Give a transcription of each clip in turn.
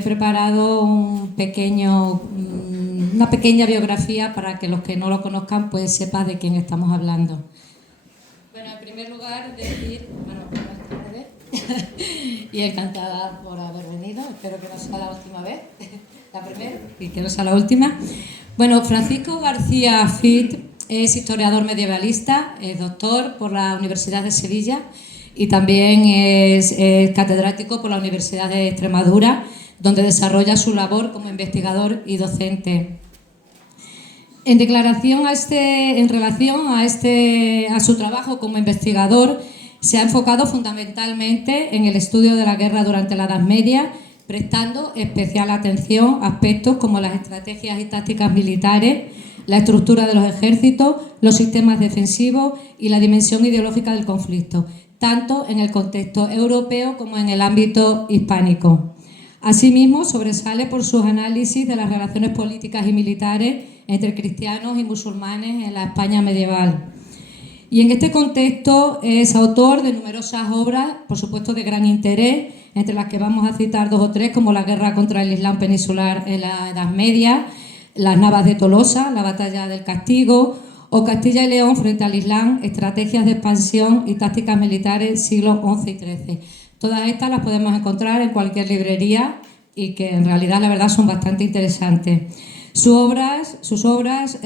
He preparado una pequeña biografía para que los que no lo conozcan pues sepan de quién estamos hablando. Bueno, en primer lugar decir, buenas tardes y encantada por haber venido, espero que no sea la última vez, la primera y que no sea la última. Bueno, Francisco García Fitch es historiador medievalista, es doctor por la Universidad de Sevilla y también es catedrático por la Universidad de Extremadura, donde desarrolla su labor como investigador y docente. En relación a su trabajo como investigador, se ha enfocado fundamentalmente en el estudio de la guerra durante la Edad Media, prestando especial atención a aspectos como las estrategias y tácticas militares, la estructura de los ejércitos, los sistemas defensivos y la dimensión ideológica del conflicto, tanto en el contexto europeo como en el ámbito hispánico. Asimismo, sobresale por sus análisis de las relaciones políticas y militares entre cristianos y musulmanes en la España medieval. Y en este contexto es autor de numerosas obras, por supuesto de gran interés, entre las que vamos a citar dos o tres, como la guerra contra el Islam peninsular en la Edad Media, las Navas de Tolosa, la batalla del Castigo, o Castilla y León frente al Islam, estrategias de expansión y tácticas militares siglos XI y XIII. Todas estas las podemos encontrar en cualquier librería y que en realidad, la verdad, son bastante interesantes. Sus obras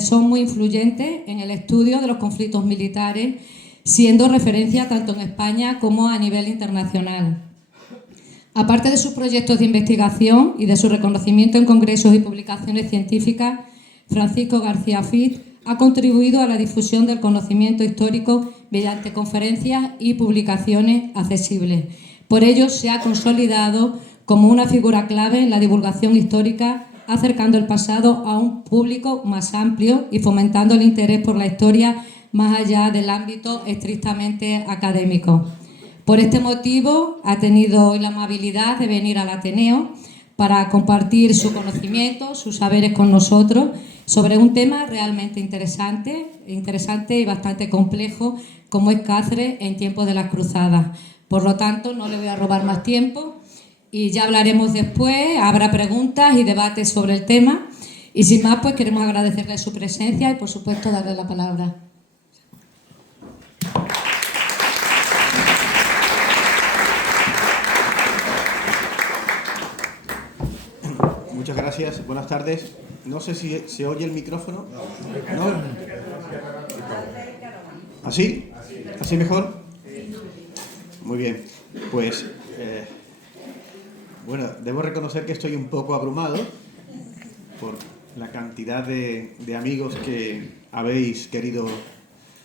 son muy influyentes en el estudio de los conflictos militares, siendo referencia tanto en España como a nivel internacional. Aparte de sus proyectos de investigación y de su reconocimiento en congresos y publicaciones científicas, Francisco García Fitch ha contribuido a la difusión del conocimiento histórico mediante conferencias y publicaciones accesibles. Por ello, se ha consolidado como una figura clave en la divulgación histórica, acercando el pasado a un público más amplio y fomentando el interés por la historia más allá del ámbito estrictamente académico. Por este motivo, ha tenido hoy la amabilidad de venir al Ateneo para compartir su conocimiento, sus saberes con nosotros sobre un tema realmente interesante y bastante complejo, como es Cáceres en tiempos de las cruzadas. Por lo tanto, no le voy a robar más tiempo y ya hablaremos después, habrá preguntas y debates sobre el tema. Y sin más, pues queremos agradecerle su presencia y, por supuesto, darle la palabra. Muchas gracias, buenas tardes. No sé si se oye el micrófono. ¿No? ¿Así? ¿Así mejor? Muy bien. Pues, bueno, debo reconocer que estoy un poco abrumado por la cantidad de amigos que habéis querido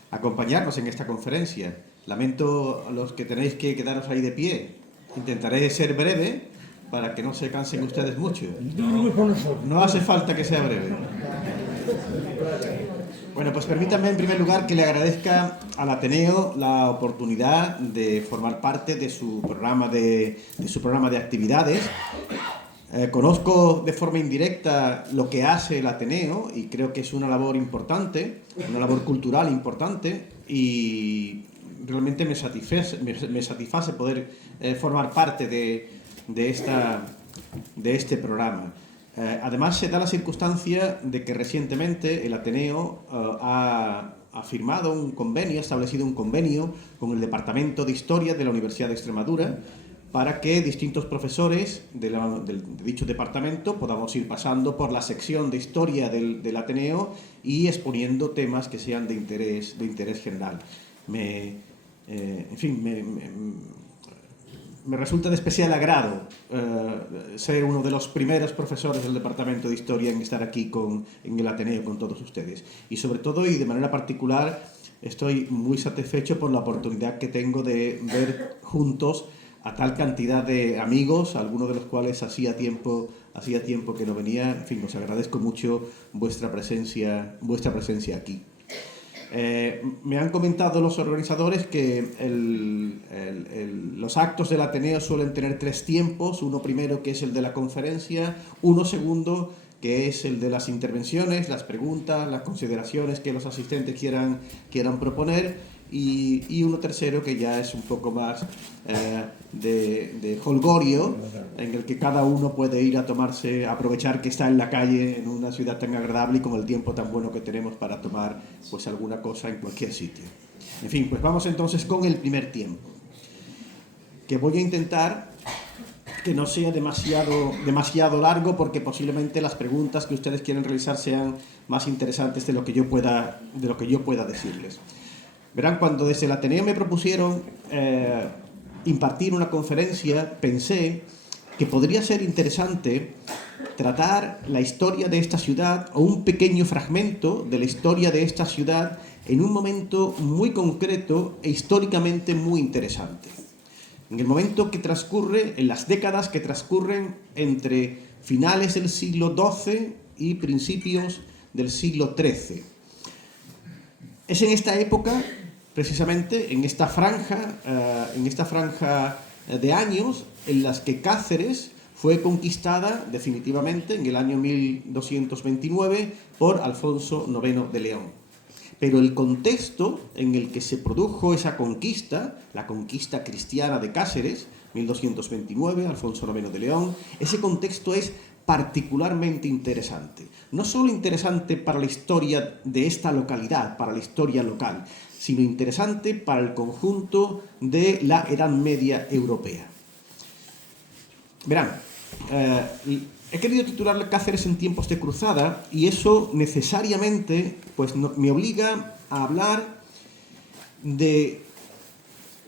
acompañarnos en esta conferencia. Lamento a los que tenéis que quedaros ahí de pie. Intentaré ser breve para que no se cansen ustedes mucho. No hace falta que sea breve. Bueno, pues permítanme en primer lugar que le agradezca al Ateneo la oportunidad de formar parte de su programa de actividades. Conozco de forma indirecta lo que hace el Ateneo y creo que es una labor importante, una labor cultural importante, y realmente me satisface poder formar parte de este programa. Además, se da la circunstancia de que recientemente el Ateneo ha firmado un convenio, ha establecido un convenio con el Departamento de Historia de la Universidad de Extremadura para que distintos profesores de dicho departamento podamos ir pasando por la sección de Historia del Ateneo y exponiendo temas que sean de interés general. Me resulta de especial agrado ser uno de los primeros profesores del Departamento de Historia en estar aquí en el Ateneo con todos ustedes. Y sobre todo, y de manera particular, estoy muy satisfecho por la oportunidad que tengo de ver juntos a tal cantidad de amigos, algunos de los cuales hacía tiempo que no venía. En fin, os agradezco mucho vuestra presencia aquí. Me han comentado los organizadores que los actos del Ateneo suelen tener 3 tiempos: uno primero, que es el de la conferencia; uno segundo, que es el de las intervenciones, las preguntas, las consideraciones que los asistentes quieran proponer; y uno tercero que ya es un poco más de holgorio, en el que cada uno puede ir a tomarse, aprovechar que está en la calle en una ciudad tan agradable y con el tiempo tan bueno que tenemos para tomar pues alguna cosa en cualquier sitio. En fin, pues vamos entonces con el primer tiempo, que voy a intentar que no sea demasiado largo, porque posiblemente las preguntas que ustedes quieren realizar sean más interesantes de lo que yo pueda decirles. Verán, cuando desde el Ateneo me propusieron impartir una conferencia, pensé que podría ser interesante tratar la historia de esta ciudad o un pequeño fragmento de la historia de esta ciudad en un momento muy concreto e históricamente muy interesante. En el momento que transcurre, en las décadas que transcurren entre finales del siglo XII y principios del siglo XIII. Es en esta época, precisamente, en esta franja de años, en las que Cáceres fue conquistada definitivamente en el año 1229 por Alfonso IX de León. Pero el contexto en el que se produjo esa conquista, la conquista cristiana de Cáceres, 1229, Alfonso IX de León, ese contexto es particularmente interesante. No solo interesante para la historia de esta localidad, para la historia local, sino interesante para el conjunto de la Edad Media europea. Verán, he querido titularle Cáceres en tiempos de cruzada, y eso necesariamente pues, me obliga a hablar de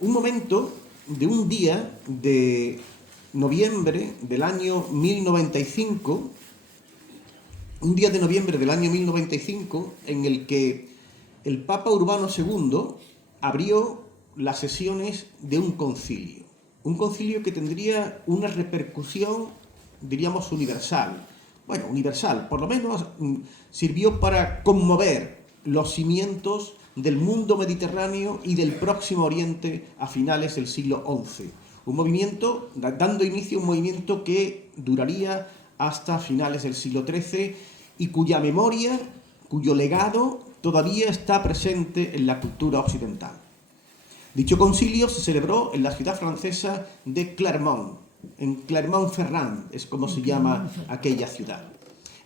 un momento, de un día de noviembre del año 1095, un día de noviembre del año 1095 en el que el Papa Urbano II abrió las sesiones de un concilio que tendría una repercusión, diríamos, universal. Bueno, universal, por lo menos sirvió para conmover los cimientos del mundo mediterráneo y del Próximo Oriente a finales del siglo XI. Un movimiento, dando inicio a un movimiento que duraría hasta finales del siglo XIII y cuya memoria, cuyo legado, todavía está presente en la cultura occidental. Dicho concilio se celebró en la ciudad francesa de Clermont, en Clermont-Ferrand, es como se llama aquella ciudad.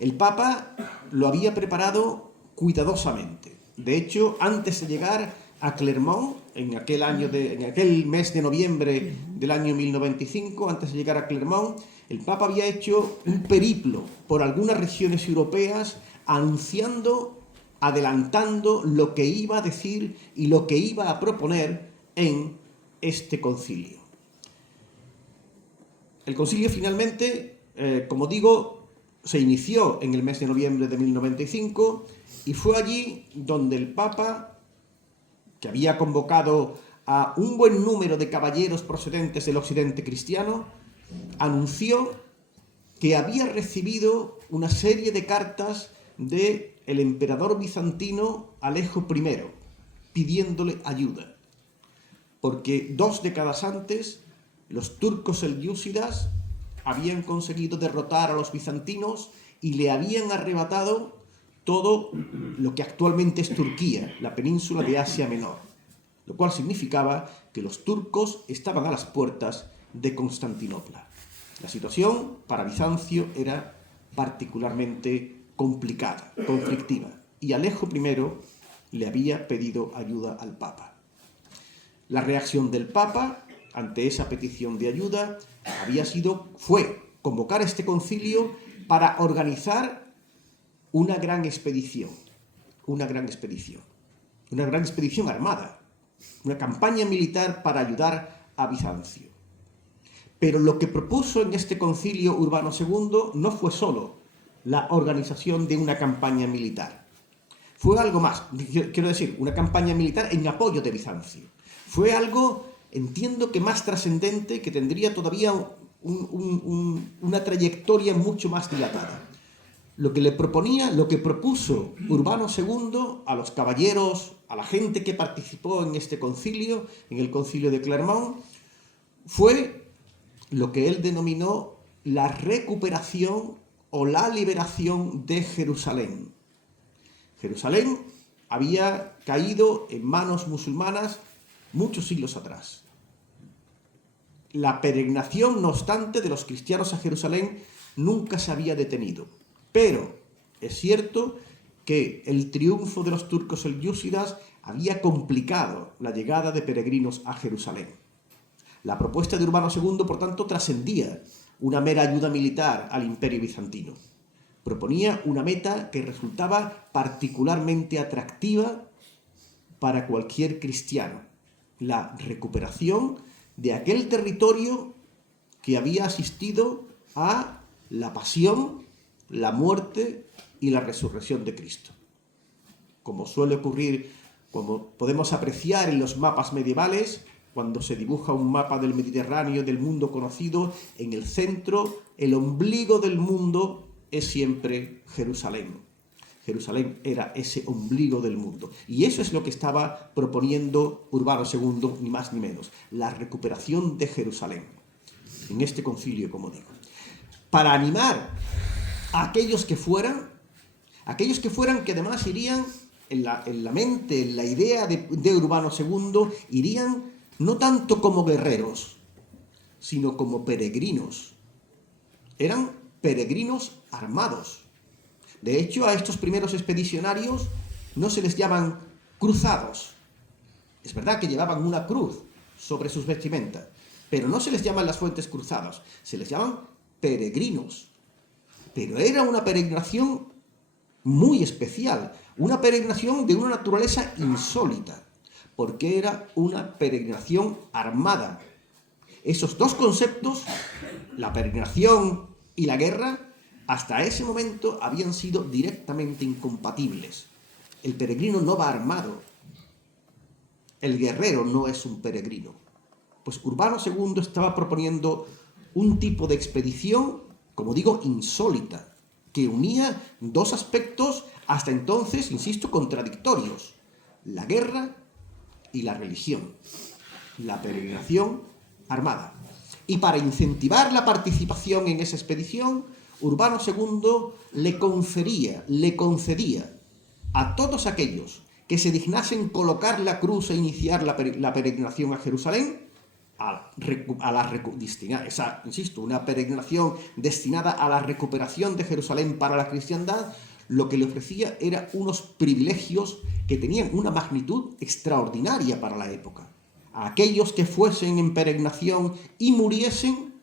El Papa lo había preparado cuidadosamente. De hecho, antes de llegar a Clermont, en aquel mes de noviembre del año 1095, antes de llegar a Clermont, el Papa había hecho un periplo por algunas regiones europeas, anunciando, adelantando lo que iba a decir y lo que iba a proponer en este concilio. El concilio finalmente, como digo, se inició en el mes de noviembre de 1095 y fue allí donde el Papa, que había convocado a un buen número de caballeros procedentes del occidente cristiano, anunció que había recibido una serie de cartas del emperador bizantino Alejo I, pidiéndole ayuda. Porque 2 décadas antes, los turcos selyúcidas habían conseguido derrotar a los bizantinos y le habían arrebatado todo lo que actualmente es Turquía, la península de Asia Menor, lo cual significaba que los turcos estaban a las puertas de Constantinopla. La situación para Bizancio era particularmente complicada, conflictiva, y Alejo I le había pedido ayuda al Papa. La reacción del Papa ante esa petición de ayuda fue convocar este concilio para organizar una gran expedición armada, una campaña militar para ayudar a Bizancio. Pero lo que propuso en este concilio Urbano II no fue solo la organización de una campaña militar. Fue algo más, quiero decir, una campaña militar en apoyo de Bizancio. Fue algo, entiendo que más trascendente, que tendría todavía una trayectoria mucho más dilatada. Lo que propuso Urbano II a los caballeros, a la gente que participó en este concilio, en el concilio de Clermont, fue lo que él denominó la recuperación o la liberación de Jerusalén. Jerusalén había caído en manos musulmanas muchos siglos atrás. La peregrinación, no obstante, de los cristianos a Jerusalén nunca se había detenido. Pero es cierto que el triunfo de los turcos selyúcidas había complicado la llegada de peregrinos a Jerusalén. La propuesta de Urbano II, por tanto, trascendía una mera ayuda militar al Imperio bizantino. Proponía una meta que resultaba particularmente atractiva para cualquier cristiano: la recuperación de aquel territorio que había asistido a la pasión, la muerte y la resurrección de Cristo. Como suele ocurrir, como podemos apreciar en los mapas medievales, cuando se dibuja un mapa del Mediterráneo, del mundo conocido, en el centro, el ombligo del mundo es siempre Jerusalén. Jerusalén era ese ombligo del mundo. Y eso es lo que estaba proponiendo Urbano II, ni más ni menos: la recuperación de Jerusalén, en este concilio, como digo. Para animar a aquellos que fueran, que además irían en la mente, en la idea de Urbano II, irían no tanto como guerreros, sino como peregrinos. Eran peregrinos armados. De hecho, a estos primeros expedicionarios no se les llaman cruzados. Es verdad que llevaban una cruz sobre sus vestimentas, pero no se les llaman las fuentes cruzadas, se les llaman peregrinos. Pero era una peregrinación muy especial, una peregrinación de una naturaleza insólita, porque era una peregrinación armada. Esos dos conceptos, la peregrinación y la guerra, hasta ese momento habían sido directamente incompatibles. El peregrino no va armado. El guerrero no es un peregrino. Pues Urbano II estaba proponiendo un tipo de expedición, como digo, insólita, que unía dos aspectos hasta entonces, insisto, contradictorios: la guerra y la religión, la peregrinación armada. Y para incentivar la participación en esa expedición, Urbano II le concedía a todos aquellos que se dignasen colocar la cruz e iniciar la peregrinación a Jerusalén, insisto, una peregrinación destinada a la recuperación de Jerusalén para la cristiandad, lo que le ofrecía era unos privilegios que tenían una magnitud extraordinaria para la época. A aquellos que fuesen en peregrinación y muriesen,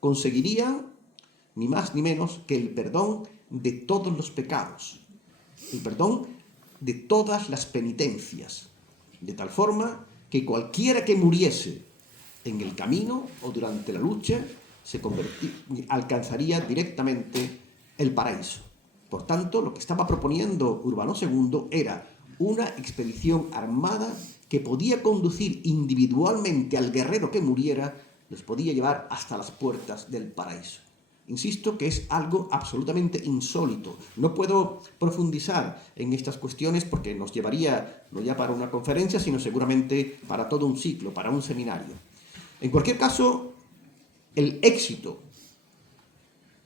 conseguirían ni más ni menos que el perdón de todos los pecados, el perdón de todas las penitencias, de tal forma que cualquiera que muriese en el camino o durante la lucha alcanzaría directamente el paraíso. Por tanto, lo que estaba proponiendo Urbano II era una expedición armada que podía conducir individualmente al guerrero que muriera, les podía llevar hasta las puertas del paraíso. Insisto que es algo absolutamente insólito. No puedo profundizar en estas cuestiones porque nos llevaría no ya para una conferencia, sino seguramente para todo un ciclo, para un seminario. En cualquier caso, el éxito,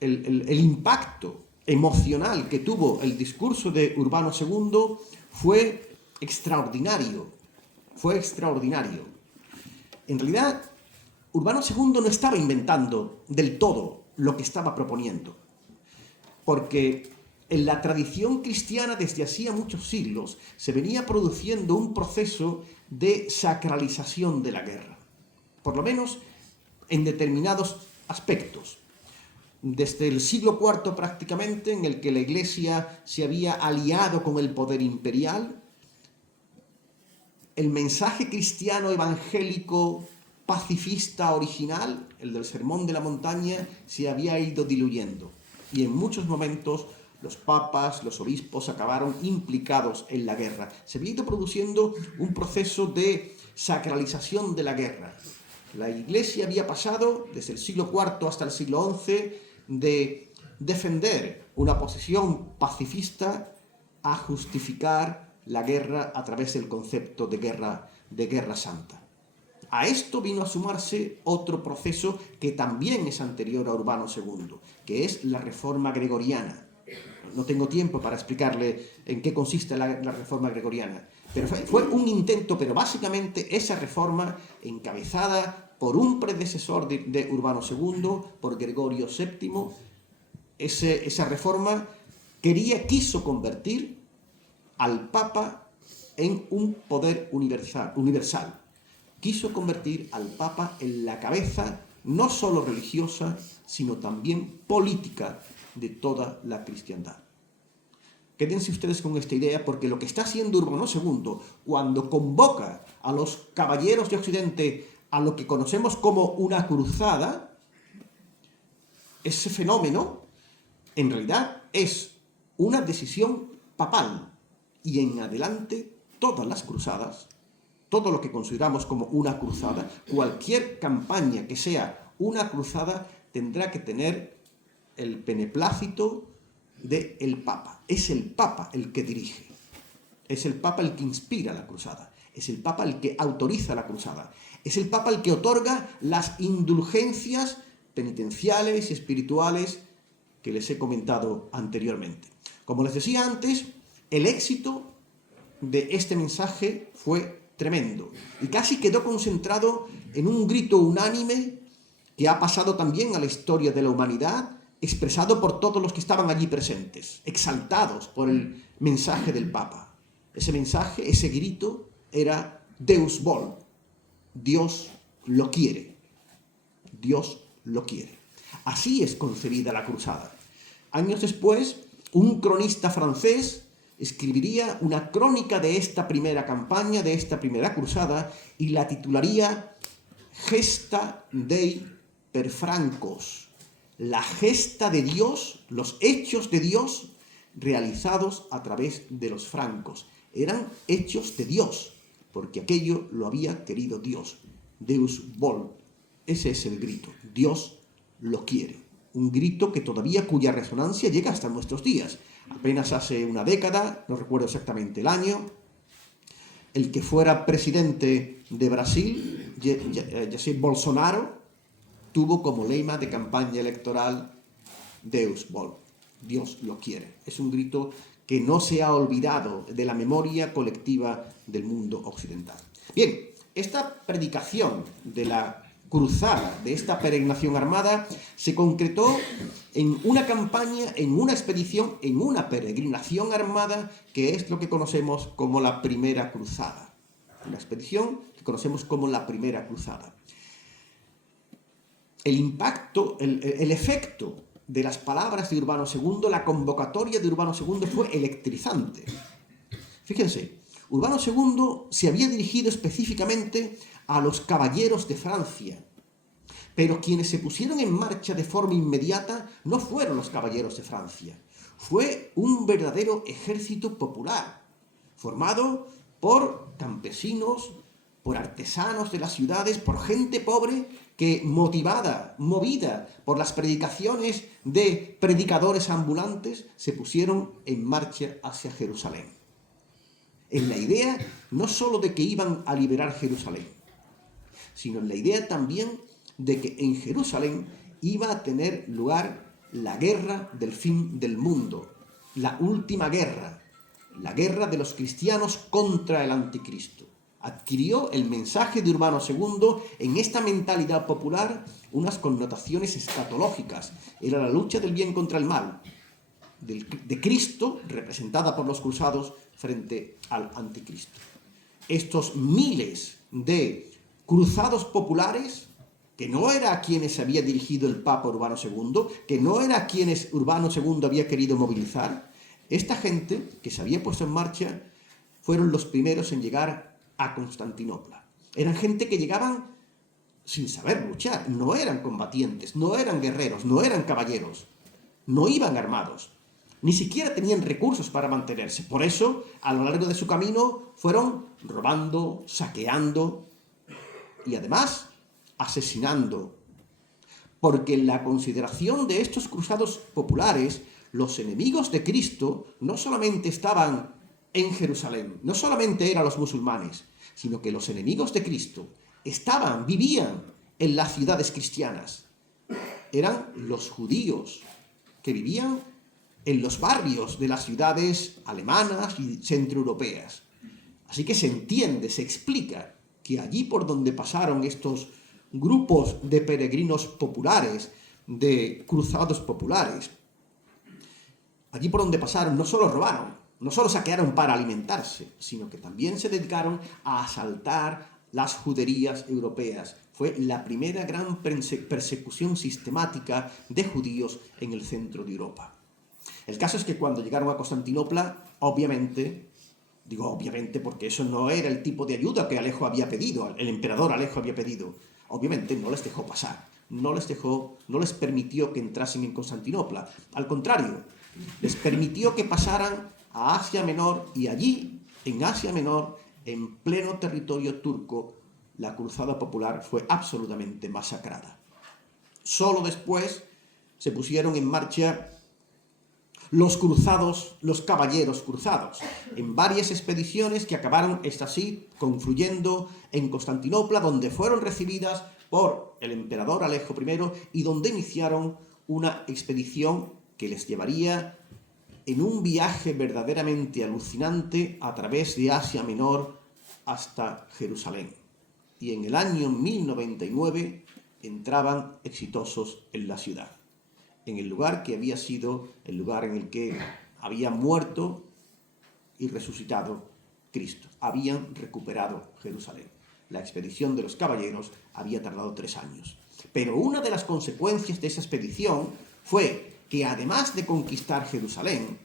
el impacto emocional que tuvo el discurso de Urbano II fue extraordinario. En realidad, Urbano II no estaba inventando del todo lo que estaba proponiendo, porque en la tradición cristiana desde hacía muchos siglos se venía produciendo un proceso de sacralización de la guerra, por lo menos en determinados aspectos. Desde el siglo IV prácticamente, en el que la Iglesia se había aliado con el poder imperial, el mensaje cristiano evangélico pacifista original, el del Sermón de la Montaña, se había ido diluyendo. Y en muchos momentos los papas, los obispos acabaron implicados en la guerra. Se había ido produciendo un proceso de sacralización de la guerra. La Iglesia había pasado, desde el siglo IV hasta el siglo XI, de defender una posición pacifista a justificar la guerra a través del concepto de guerra santa. A esto vino a sumarse otro proceso que también es anterior a Urbano II, que es la Reforma Gregoriana. No tengo tiempo para explicarle en qué consiste la reforma gregoriana, pero fue un intento, pero básicamente esa reforma encabezada por un predecesor de Urbano II, por Gregorio VII, esa reforma quiso convertir al Papa en un poder universal. Quiso convertir al Papa en la cabeza no solo religiosa, sino también política de toda la cristiandad. Quédense ustedes con esta idea, porque lo que está haciendo Urbano II cuando convoca a los caballeros de Occidente a lo que conocemos como una cruzada, ese fenómeno en realidad es una decisión papal, y en adelante todas las cruzadas, todo lo que consideramos como una cruzada, cualquier campaña que sea una cruzada, tendrá que tener el beneplácito del Papa. Es el Papa el que dirige, es el Papa el que inspira la cruzada, es el Papa el que autoriza la cruzada, es el Papa el que otorga las indulgencias penitenciales y espirituales que les he comentado anteriormente. Como les decía antes, el éxito de este mensaje fue tremendo y casi quedó concentrado en un grito unánime que ha pasado también a la historia de la humanidad, expresado por todos los que estaban allí presentes, exaltados por el mensaje del Papa. Ese mensaje, ese grito, era Deus vol, Dios lo quiere, Dios lo quiere. Así es concebida la cruzada. Años después, un cronista francés escribiría una crónica de esta primera campaña, de esta primera cruzada, y la titularía Gesta Dei per Francos, la gesta de Dios, los hechos de Dios realizados a través de los francos. Eran hechos de Dios, porque aquello lo había querido Dios. Deus vol, ese es el grito, Dios lo quiere. Un grito que todavía, cuya resonancia llega hasta nuestros días. Apenas hace una década, no recuerdo exactamente el año, el que fuera presidente de Brasil, Jair Bolsonaro, tuvo como lema de campaña electoral Deus vol, Dios lo quiere. Es un grito que no se ha olvidado de la memoria colectiva del mundo occidental. Bien, esta predicación de la cruzada, de esta peregrinación armada, se concretó en una campaña, en una expedición, en una peregrinación armada, que es lo que conocemos como la Primera Cruzada. Una expedición que conocemos como la Primera Cruzada. El impacto, el efecto de las palabras de Urbano II, la convocatoria de Urbano II fue electrizante. Fíjense, Urbano II se había dirigido específicamente a los caballeros de Francia, pero quienes se pusieron en marcha de forma inmediata no fueron los caballeros de Francia, fue un verdadero ejército popular, formado por campesinos, por artesanos de las ciudades, por gente pobre que, movida por las predicaciones de predicadores ambulantes, se pusieron en marcha hacia Jerusalén. En la idea no solo de que iban a liberar Jerusalén, sino en la idea también de que en Jerusalén iba a tener lugar la guerra del fin del mundo, la última guerra, la guerra de los cristianos contra el anticristo. Adquirió el mensaje de Urbano II en esta mentalidad popular unas connotaciones escatológicas. Era la lucha del bien contra el mal, de Cristo, representada por los cruzados, frente al anticristo. Estos miles de cruzados populares, que no era a quienes se había dirigido el Papa Urbano II, que no era a quienes Urbano II había querido movilizar, esta gente que se había puesto en marcha fueron los primeros en llegar a Constantinopla. Eran gente que llegaban sin saber luchar, no eran combatientes, no eran guerreros, no eran caballeros, no iban armados, ni siquiera tenían recursos para mantenerse. Por eso, a lo largo de su camino, fueron robando, saqueando y además asesinando. Porque en la consideración de estos cruzados populares, los enemigos de Cristo no solamente estaban en Jerusalén, no solamente eran los musulmanes, sino que los enemigos de Cristo vivían en las ciudades cristianas. Eran los judíos que vivían en los barrios de las ciudades alemanas y centroeuropeas. Así que se entiende, se explica que allí por donde pasaron estos grupos de peregrinos populares, de cruzados populares, allí por donde pasaron no solo robaron, no solo saquearon para alimentarse, sino que también se dedicaron a asaltar las juderías europeas. Fue la primera gran persecución sistemática de judíos en el centro de Europa. El caso es que cuando llegaron a Constantinopla, obviamente, digo obviamente porque eso no era el tipo de ayuda que Alejo había pedido, el emperador Alejo había pedido, obviamente no les dejó pasar, no les permitió que entrasen en Constantinopla. Al contrario, les permitió que pasaran a Asia Menor y allí, en Asia Menor, en pleno territorio turco, la cruzada popular fue absolutamente masacrada. Solo después se pusieron en marcha los cruzados, los caballeros cruzados, en varias expediciones que acabaron, así, confluyendo en Constantinopla, donde fueron recibidas por el emperador Alejo I y donde iniciaron una expedición que les llevaría en un viaje verdaderamente alucinante a través de Asia Menor hasta Jerusalén. Y en el año 1099 entraban exitosos en la ciudad, en el lugar que había sido el lugar en el que había muerto y resucitado Cristo. Habían recuperado Jerusalén. La expedición de los caballeros había tardado 3 años. Pero una de las consecuencias de esa expedición fue que además de conquistar Jerusalén,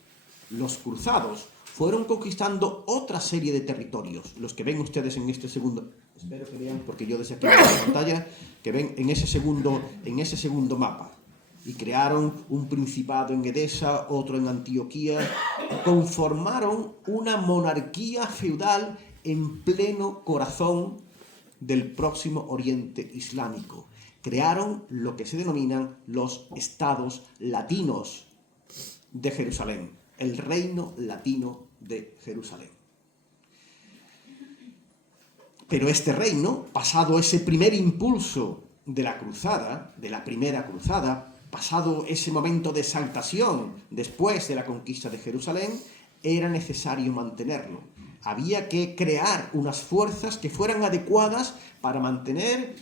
los cruzados fueron conquistando otra serie de territorios, los que ven ustedes en este segundo, espero que vean, porque yo desde aquí veo la pantalla, que ven en ese segundo mapa, y crearon un principado en Edesa, otro en Antioquía, conformaron una monarquía feudal en pleno corazón del próximo Oriente Islámico. Crearon lo que se denominan los estados latinos de Jerusalén, el reino latino de Jerusalén. Pero este reino, pasado ese primer impulso de la cruzada, de la primera cruzada, pasado ese momento de exaltación después de la conquista de Jerusalén, era necesario mantenerlo. Había que crear unas fuerzas que fueran adecuadas para mantener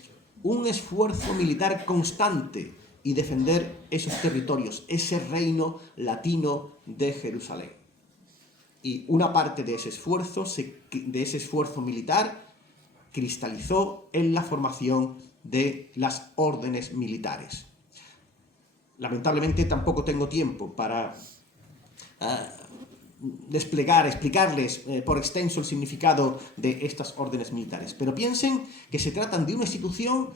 un esfuerzo militar constante y defender esos territorios, ese reino latino de Jerusalén. Y una parte de ese esfuerzo militar cristalizó en la formación de las órdenes militares. Lamentablemente tampoco tengo tiempo para explicarles por extenso el significado de estas órdenes militares, pero piensen que se tratan de una institución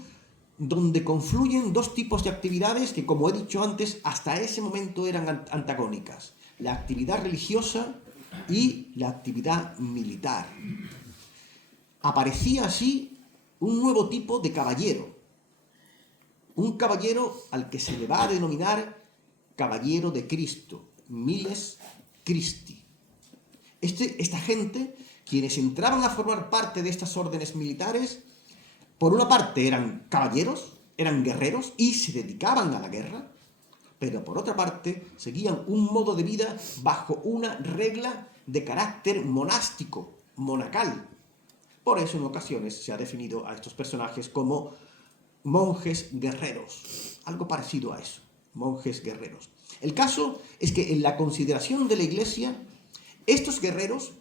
donde confluyen dos tipos de actividades que, como he dicho antes, hasta ese momento eran antagónicas: la actividad religiosa y la actividad militar. Aparecía así un nuevo tipo de caballero, un caballero al que se le va a denominar caballero de Cristo, miles Christi. Esta gente, quienes entraban a formar parte de estas órdenes militares, por una parte eran caballeros, eran guerreros y se dedicaban a la guerra, pero por otra parte seguían un modo de vida bajo una regla de carácter monástico, monacal. Por eso en ocasiones se ha definido a estos personajes como monjes guerreros, algo parecido a eso, monjes guerreros. El caso es que en la consideración de la Iglesia, estos guerreros,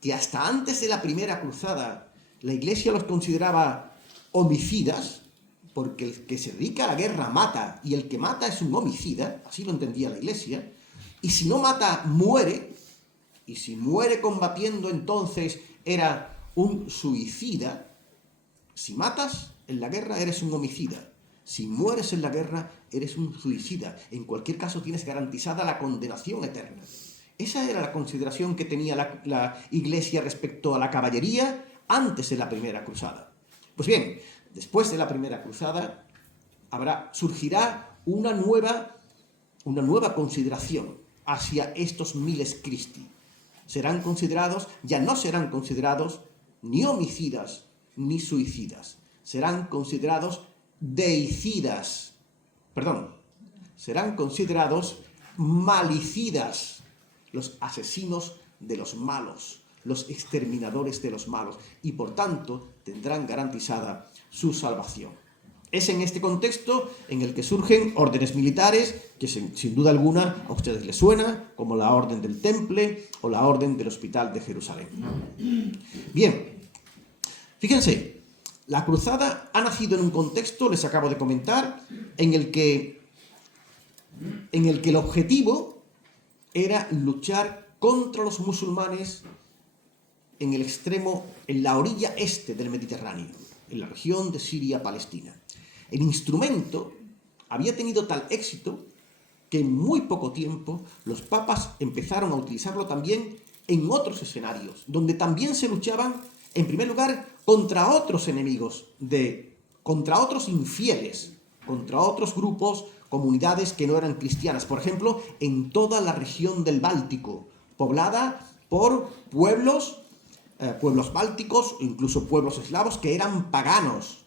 que hasta antes de la primera cruzada la Iglesia los consideraba homicidas, porque el que se dedica a la guerra mata, y el que mata es un homicida, así lo entendía la Iglesia, y si no mata, muere, y si muere combatiendo, entonces era un suicida. Si matas en la guerra, eres un homicida. Si mueres en la guerra, eres un suicida. En cualquier caso, tienes garantizada la condenación eterna. Esa era la consideración que tenía la Iglesia respecto a la caballería antes de la primera cruzada. Pues bien, después de la primera cruzada surgirá una nueva consideración hacia estos miles Christi. Ya no serán considerados ni homicidas ni suicidas. Serán considerados deicidas. Serán considerados malicidas, los asesinos de los malos, los exterminadores de los malos, y por tanto tendrán garantizada su salvación. Es en este contexto en el que surgen órdenes militares que sin duda alguna a ustedes les suena, como la Orden del Temple o la Orden del Hospital de Jerusalén. Bien, fíjense, la cruzada ha nacido en un contexto, les acabo de comentar, en el que el objetivo era luchar contra los musulmanes en el extremo, en la orilla este del Mediterráneo, en la región de Siria-Palestina. El instrumento había tenido tal éxito que en muy poco tiempo los papas empezaron a utilizarlo también en otros escenarios, donde también se luchaban, en primer lugar, contra otros enemigos, contra otros infieles, contra otros grupos, comunidades que no eran cristianas. Por ejemplo, en toda la región del Báltico, poblada por pueblos bálticos, incluso pueblos eslavos que eran paganos.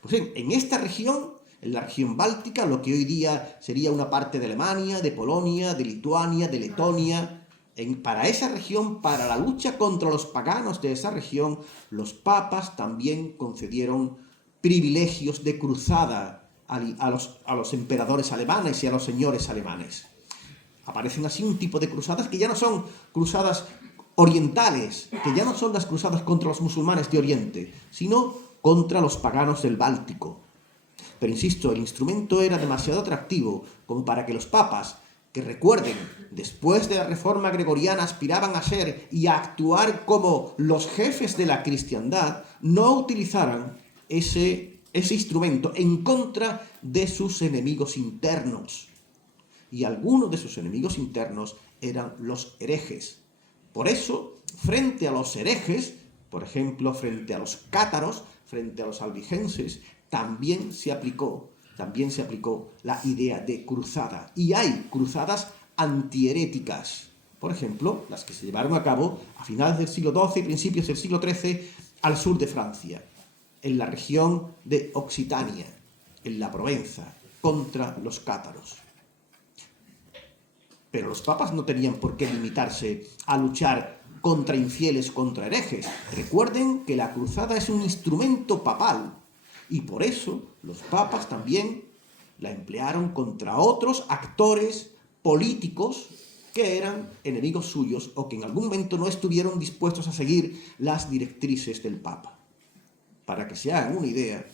Pues bien, en esta región, en la región báltica, lo que hoy día sería una parte de Alemania, de Polonia, de Lituania, de Letonia, para esa región, para la lucha contra los paganos de esa región, los papas también concedieron privilegios de cruzada a los emperadores alemanes y a los señores alemanes. Aparecen así un tipo de cruzadas que ya no son cruzadas orientales, que ya no son las cruzadas contra los musulmanes de Oriente, sino contra los paganos del Báltico. Pero insisto, el instrumento era demasiado atractivo como para que los papas, que recuerden, después de la reforma gregoriana aspiraban a ser y a actuar como los jefes de la cristiandad, no utilizaran ese instrumento en contra de sus enemigos internos. Y algunos de sus enemigos internos eran los herejes. Por eso, frente a los herejes, por ejemplo, frente a los cátaros, frente a los albigenses, también se aplicó la idea de cruzada. Y hay cruzadas antiheréticas. Por ejemplo, las que se llevaron a cabo a finales del siglo XII y principios del siglo XIII al sur de Francia, en la región de Occitania, en la Provenza, contra los cátaros. Pero los papas no tenían por qué limitarse a luchar contra infieles, contra herejes. Recuerden que la cruzada es un instrumento papal y por eso los papas también la emplearon contra otros actores políticos que eran enemigos suyos o que en algún momento no estuvieron dispuestos a seguir las directrices del papa. Para que se hagan una idea,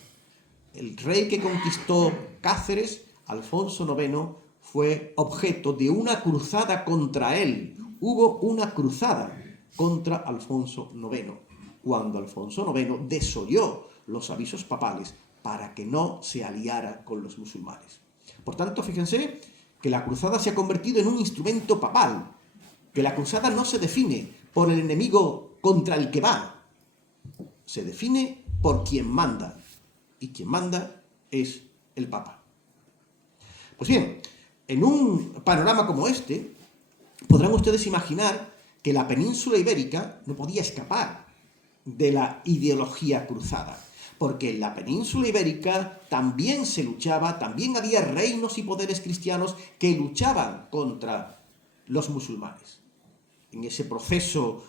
el rey que conquistó Cáceres, Alfonso IX, fue objeto de una cruzada contra él. Hubo una cruzada contra Alfonso IX, cuando Alfonso IX desoyó los avisos papales para que no se aliara con los musulmanes. Por tanto, fíjense que la cruzada se ha convertido en un instrumento papal, que la cruzada no se define por el enemigo contra el que va, se define por quien manda, y quien manda es el papa. Pues bien, en un panorama como este, podrán ustedes imaginar que la península ibérica no podía escapar de la ideología cruzada, porque en la península ibérica también se luchaba, también había reinos y poderes cristianos que luchaban contra los musulmanes. En ese proceso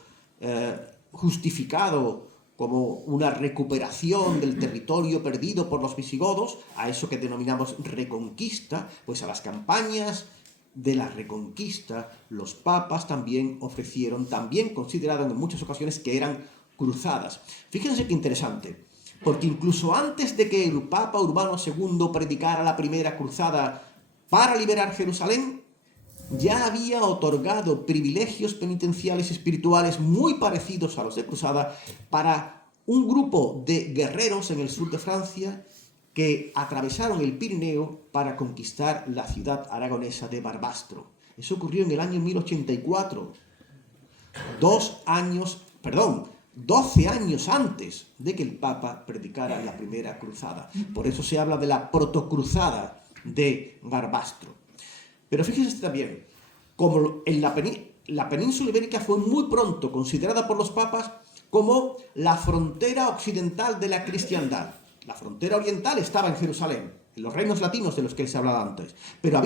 justificado como una recuperación del territorio perdido por los visigodos, a eso que denominamos reconquista, pues a las campañas de la reconquista, los papas también ofrecieron, también consideraron en muchas ocasiones que eran cruzadas. Fíjense qué interesante, porque incluso antes de que el Papa Urbano II predicara la primera cruzada para liberar Jerusalén, ya había otorgado privilegios penitenciales y espirituales muy parecidos a los de cruzada para un grupo de guerreros en el sur de Francia que atravesaron el Pirineo para conquistar la ciudad aragonesa de Barbastro. Eso ocurrió en el año 1084, 12 años antes de que el Papa predicara la primera cruzada. Por eso se habla de la protocruzada de Barbastro. Pero fíjense también, como en la península ibérica fue muy pronto considerada por los papas como la frontera occidental de la cristiandad. La frontera oriental estaba en Jerusalén, en los reinos latinos de los que se hablaba antes. Pero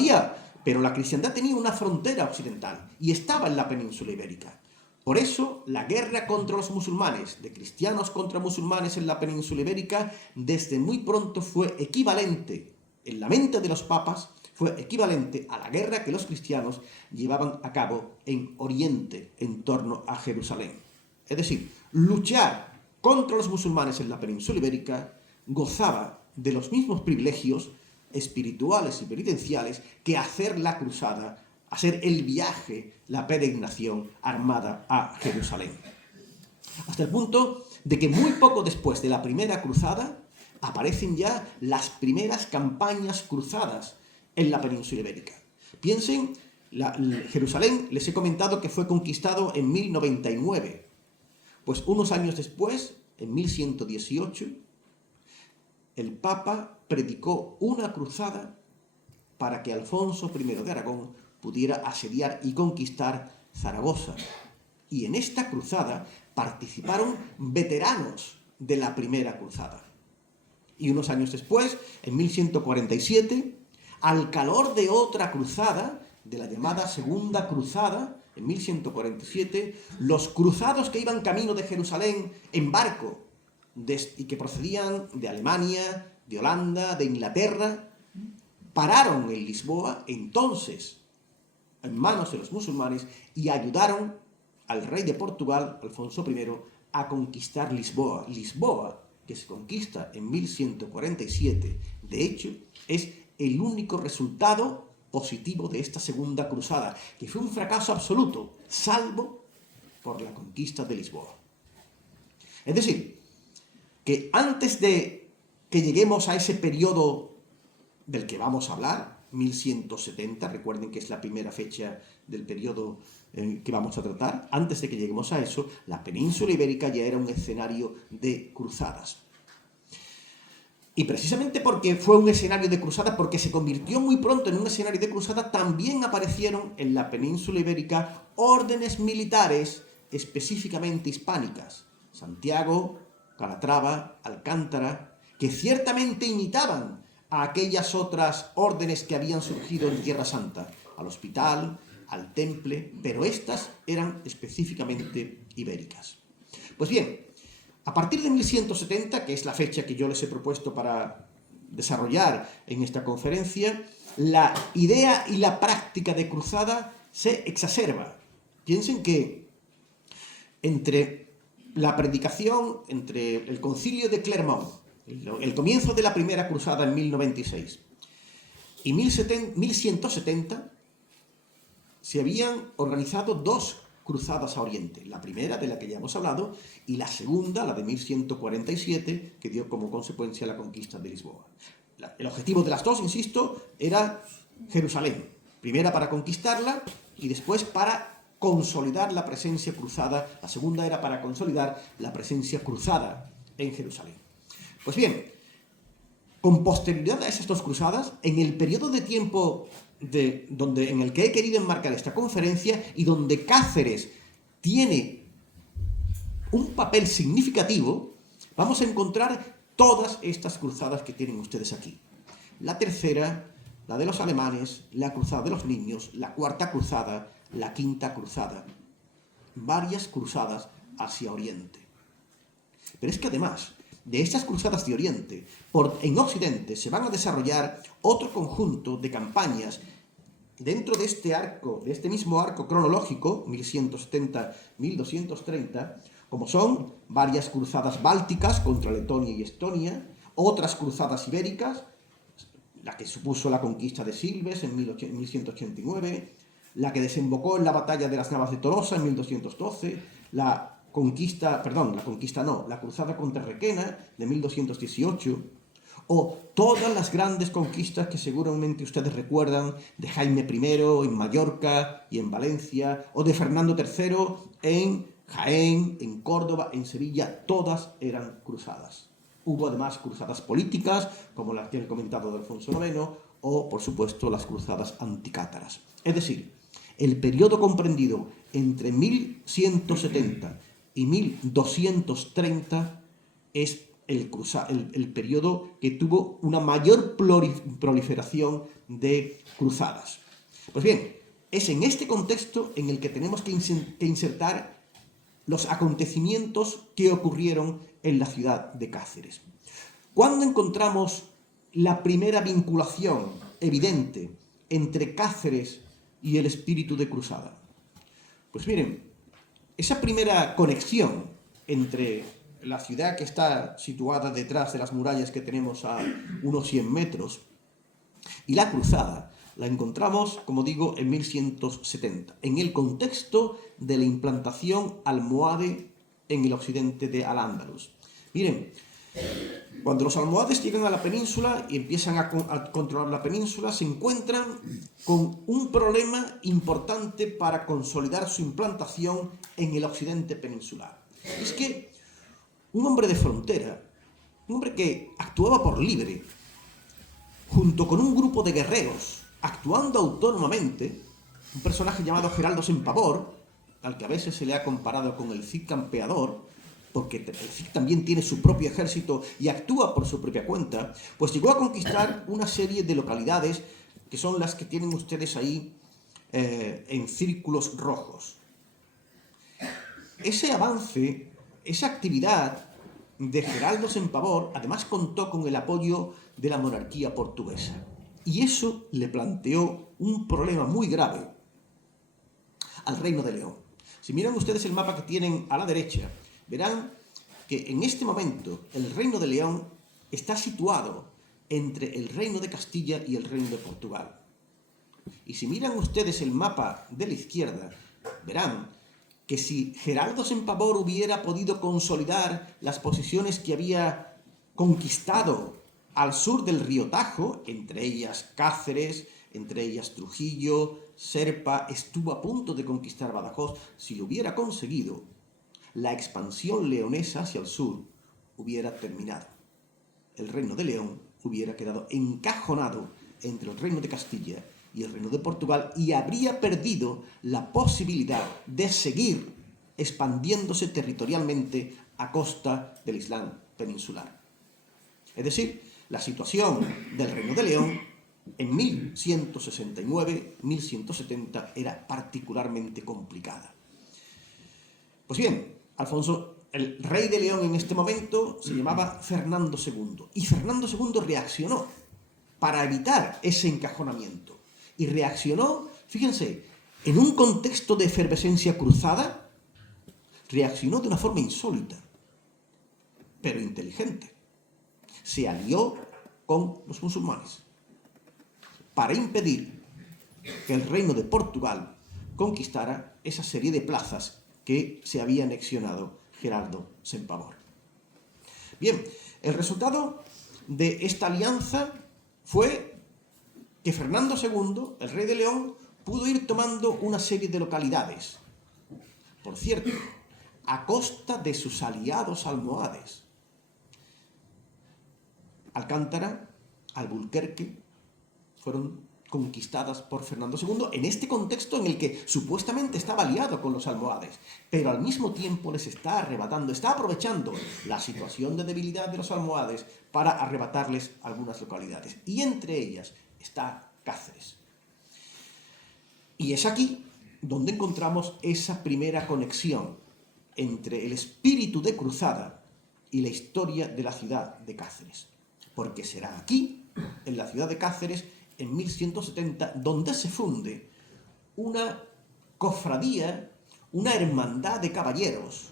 pero la cristiandad tenía una frontera occidental y estaba en la península ibérica. Por eso, la guerra contra los musulmanes, de cristianos contra musulmanes en la península ibérica, desde muy pronto fue equivalente, en la mente de los papas, fue equivalente a la guerra que los cristianos llevaban a cabo en Oriente, en torno a Jerusalén. Es decir, luchar contra los musulmanes en la península ibérica gozaba de los mismos privilegios espirituales y penitenciales que hacer la cruzada, hacer el viaje, la peregrinación armada a Jerusalén. Hasta el punto de que muy poco después de la primera cruzada aparecen ya las primeras campañas cruzadas en la península ibérica. Piensen, Jerusalén, les he comentado que fue conquistado en 1099. Pues unos años después, en 1118, el Papa predicó una cruzada para que Alfonso I de Aragón pudiera asediar y conquistar Zaragoza. Y en esta cruzada participaron veteranos de la primera cruzada. Y unos años después, en 1147, al calor de otra cruzada, de la llamada Segunda Cruzada, en 1147, los cruzados que iban camino de Jerusalén en barco y que procedían de Alemania, de Holanda, de Inglaterra, pararon en Lisboa, entonces en manos de los musulmanes, y ayudaron al rey de Portugal, Alfonso I, a conquistar Lisboa. Lisboa, que se conquista en 1147, de hecho, es el único resultado positivo de esta segunda cruzada, que fue un fracaso absoluto, salvo por la conquista de Lisboa. Es decir, que antes de que lleguemos a ese periodo del que vamos a hablar, 1170, recuerden que es la primera fecha del periodo que vamos a tratar, antes de que lleguemos a eso, la península ibérica ya era un escenario de cruzadas. Y precisamente porque fue un escenario de cruzada, porque se convirtió muy pronto en un escenario de cruzada, también aparecieron en la península ibérica órdenes militares específicamente hispánicas. Santiago, Calatrava, Alcántara, que ciertamente imitaban a aquellas otras órdenes que habían surgido en Tierra Santa, al Hospital, al Temple, pero estas eran específicamente ibéricas. Pues bien, a partir de 1170, que es la fecha que yo les he propuesto para desarrollar en esta conferencia, la idea y la práctica de cruzada se exacerba. Piensen que entre la predicación, entre el concilio de Clermont, el comienzo de la primera cruzada en 1096, y 1170, se habían organizado dos cruzadas a Oriente. La primera, de la que ya hemos hablado, y la segunda, la de 1147, que dio como consecuencia la conquista de Lisboa. El objetivo de las dos, insisto, era Jerusalén. Primera para conquistarla y después para consolidar la presencia cruzada. La segunda era para consolidar la presencia cruzada en Jerusalén. Pues bien, con posterioridad a esas dos cruzadas, en el periodo de tiempo en el que he querido enmarcar esta conferencia y donde Cáceres tiene un papel significativo, vamos a encontrar todas estas cruzadas que tienen ustedes aquí. La tercera, la de los alemanes, la cruzada de los niños, la cuarta cruzada, la quinta cruzada. Varias cruzadas hacia Oriente. Pero es que además de estas cruzadas de Oriente, en Occidente se van a desarrollar otro conjunto de campañas dentro de este arco, de este mismo arco cronológico, 1170-1230, como son varias cruzadas bálticas contra Letonia y Estonia, otras cruzadas ibéricas, la que supuso la conquista de Silves en 1189, la que desembocó en la batalla de las Navas de Tolosa en 1212, la cruzada contra Requena de 1218, o todas las grandes conquistas que seguramente ustedes recuerdan de Jaime I en Mallorca y en Valencia, o de Fernando III en Jaén, en Córdoba, en Sevilla, todas eran cruzadas. Hubo además cruzadas políticas, como las que he comentado de Alfonso IX, o por supuesto las cruzadas anticátaras. Es decir, el periodo comprendido entre 1170 y 1230 es el periodo que tuvo una mayor proliferación de cruzadas. Pues bien, es en este contexto en el que tenemos que insertar los acontecimientos que ocurrieron en la ciudad de Cáceres. ¿Cuándo encontramos la primera vinculación evidente entre Cáceres y el espíritu de cruzada? Pues miren, esa primera conexión entre la ciudad que está situada detrás de las murallas que tenemos a unos 100 metros y la cruzada la encontramos, como digo, en 1170, en el contexto de la implantación almohade en el occidente de Al-Ándalus. Miren, cuando los almohades llegan a la península y empiezan a controlar la península, se encuentran con un problema importante para consolidar su implantación en el occidente peninsular. Es que un hombre de frontera, un hombre que actuaba por libre, junto con un grupo de guerreros, actuando autónomamente, un personaje llamado Geraldo Sempavor, al que a veces se le ha comparado con el Cid Campeador, porque el Cid también tiene su propio ejército y actúa por su propia cuenta, pues llegó a conquistar una serie de localidades que son las que tienen ustedes ahí en círculos rojos. Ese avance, esa actividad de Geraldo Sempavor, además contó con el apoyo de la monarquía portuguesa. Y eso le planteó un problema muy grave al Reino de León. Si miran ustedes el mapa que tienen a la derecha, verán que en este momento el Reino de León está situado entre el Reino de Castilla y el Reino de Portugal. Y si miran ustedes el mapa de la izquierda, verán que si Geraldo Sempavor hubiera podido consolidar las posiciones que había conquistado al sur del río Tajo, entre ellas Cáceres, entre ellas Trujillo, Serpa, estuvo a punto de conquistar Badajoz, si lo hubiera conseguido, la expansión leonesa hacia el sur hubiera terminado. El Reino de León hubiera quedado encajonado entre el Reino de Castilla y el Reino de Portugal y habría perdido la posibilidad de seguir expandiéndose territorialmente a costa del Islam peninsular. Es decir, la situación del Reino de León en 1169-1170 era particularmente complicada. Pues bien, el rey de León en este momento se llamaba Fernando II, y Fernando II reaccionó para evitar ese encajonamiento. Y reaccionó, fíjense, en un contexto de efervescencia cruzada, reaccionó de una forma insólita, pero inteligente. Se alió con los musulmanes para impedir que el reino de Portugal conquistara esa serie de plazas que se había anexionado Geraldo Sempavor. Bien, el resultado de esta alianza fue que Fernando II, el rey de León, pudo ir tomando una serie de localidades, por cierto, a costa de sus aliados almohades. Alcántara, Alburquerque, fueron conquistadas por Fernando II en este contexto en el que supuestamente estaba aliado con los almohades, pero al mismo tiempo les está arrebatando, está aprovechando la situación de debilidad de los almohades para arrebatarles algunas localidades, y entre ellas está Cáceres. Y es aquí donde encontramos esa primera conexión entre el espíritu de cruzada y la historia de la ciudad de Cáceres, porque será aquí, en la ciudad de Cáceres, en 1170, donde se funde una cofradía, una hermandad de caballeros,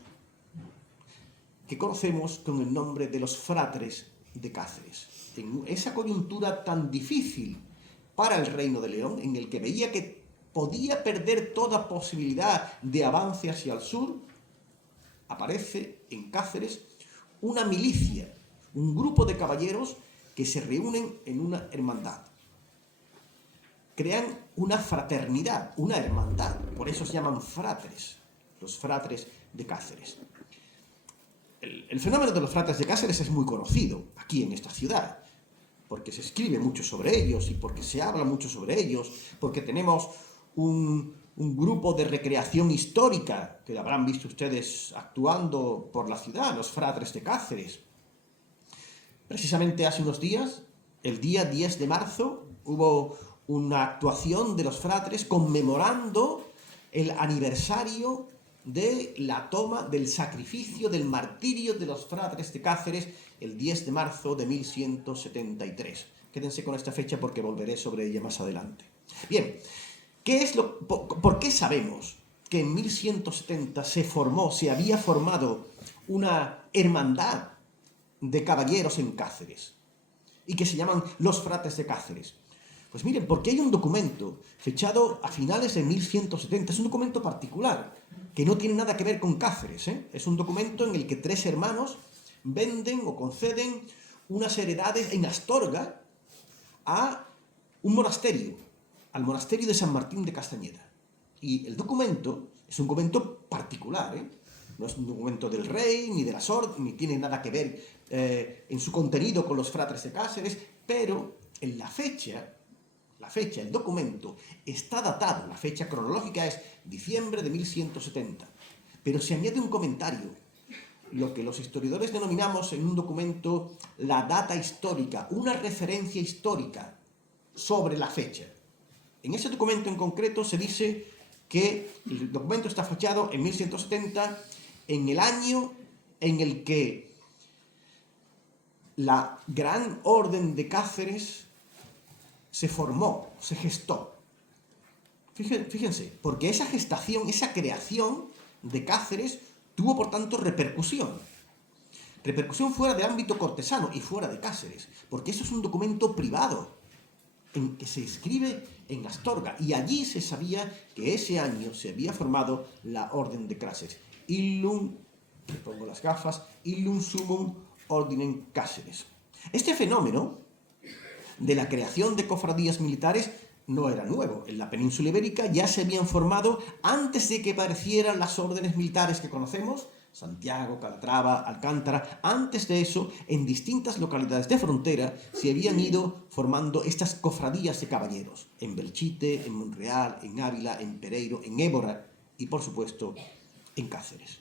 que conocemos con el nombre de los Fratres de Cáceres. En esa coyuntura tan difícil para el Reino de León, en el que veía que podía perder toda posibilidad de avance hacia el sur, aparece en Cáceres una milicia, un grupo de caballeros que se reúnen en una hermandad. Crean una fraternidad, una hermandad, por eso se llaman fratres, los fratres de Cáceres. El fenómeno de los fratres de Cáceres es muy conocido aquí en esta ciudad, porque se escribe mucho sobre ellos y porque se habla mucho sobre ellos, porque tenemos un grupo de recreación histórica que habrán visto ustedes actuando por la ciudad, los fratres de Cáceres. Precisamente hace unos días, el día 10 de marzo, hubo una actuación de los fratres conmemorando el aniversario de la toma del sacrificio, del martirio de los fratres de Cáceres el 10 de marzo de 1173. Quédense con esta fecha porque volveré sobre ella más adelante. Bien, ¿por qué sabemos que en 1170 se había formado una hermandad de caballeros en Cáceres y que se llaman los fratres de Cáceres? Pues miren, porque hay un documento fechado a finales de 1170, es un documento particular, que no tiene nada que ver con Cáceres, ¿eh? Es un documento en el que 3 hermanos venden o conceden unas heredades en Astorga a un monasterio, al monasterio de San Martín de Castañeda. Y el documento es un documento particular, ¿eh? No es un documento del rey, ni de la ni tiene nada que ver en su contenido con los fratres de Cáceres, pero en la fecha, el documento está datado, la fecha cronológica es diciembre de 1170, pero se añade un comentario, lo que los historiadores denominamos en un documento la data histórica, una referencia histórica sobre la fecha. En ese documento en concreto se dice que el documento está fechado en 1170, en el año en el que la Gran Orden de Cáceres se formó, se gestó. Fíjense, porque esa gestación, esa creación de Cáceres tuvo por tanto repercusión. Repercusión fuera del ámbito cortesano y fuera de Cáceres, porque eso es un documento privado en que se escribe en Astorga, y allí se sabía que ese año se había formado la Orden de Cáceres. Illum, me pongo las gafas, Illum Summum Ordinem Cáceres. Este fenómeno de la creación de cofradías militares no era nuevo. En la península ibérica ya se habían formado antes de que aparecieran las órdenes militares que conocemos, Santiago, Calatrava, Alcántara. Antes de eso, en distintas localidades de frontera se habían ido formando estas cofradías de caballeros, en Belchite, en Monreal, en Ávila, en Pereiro, en Évora y, por supuesto, en Cáceres.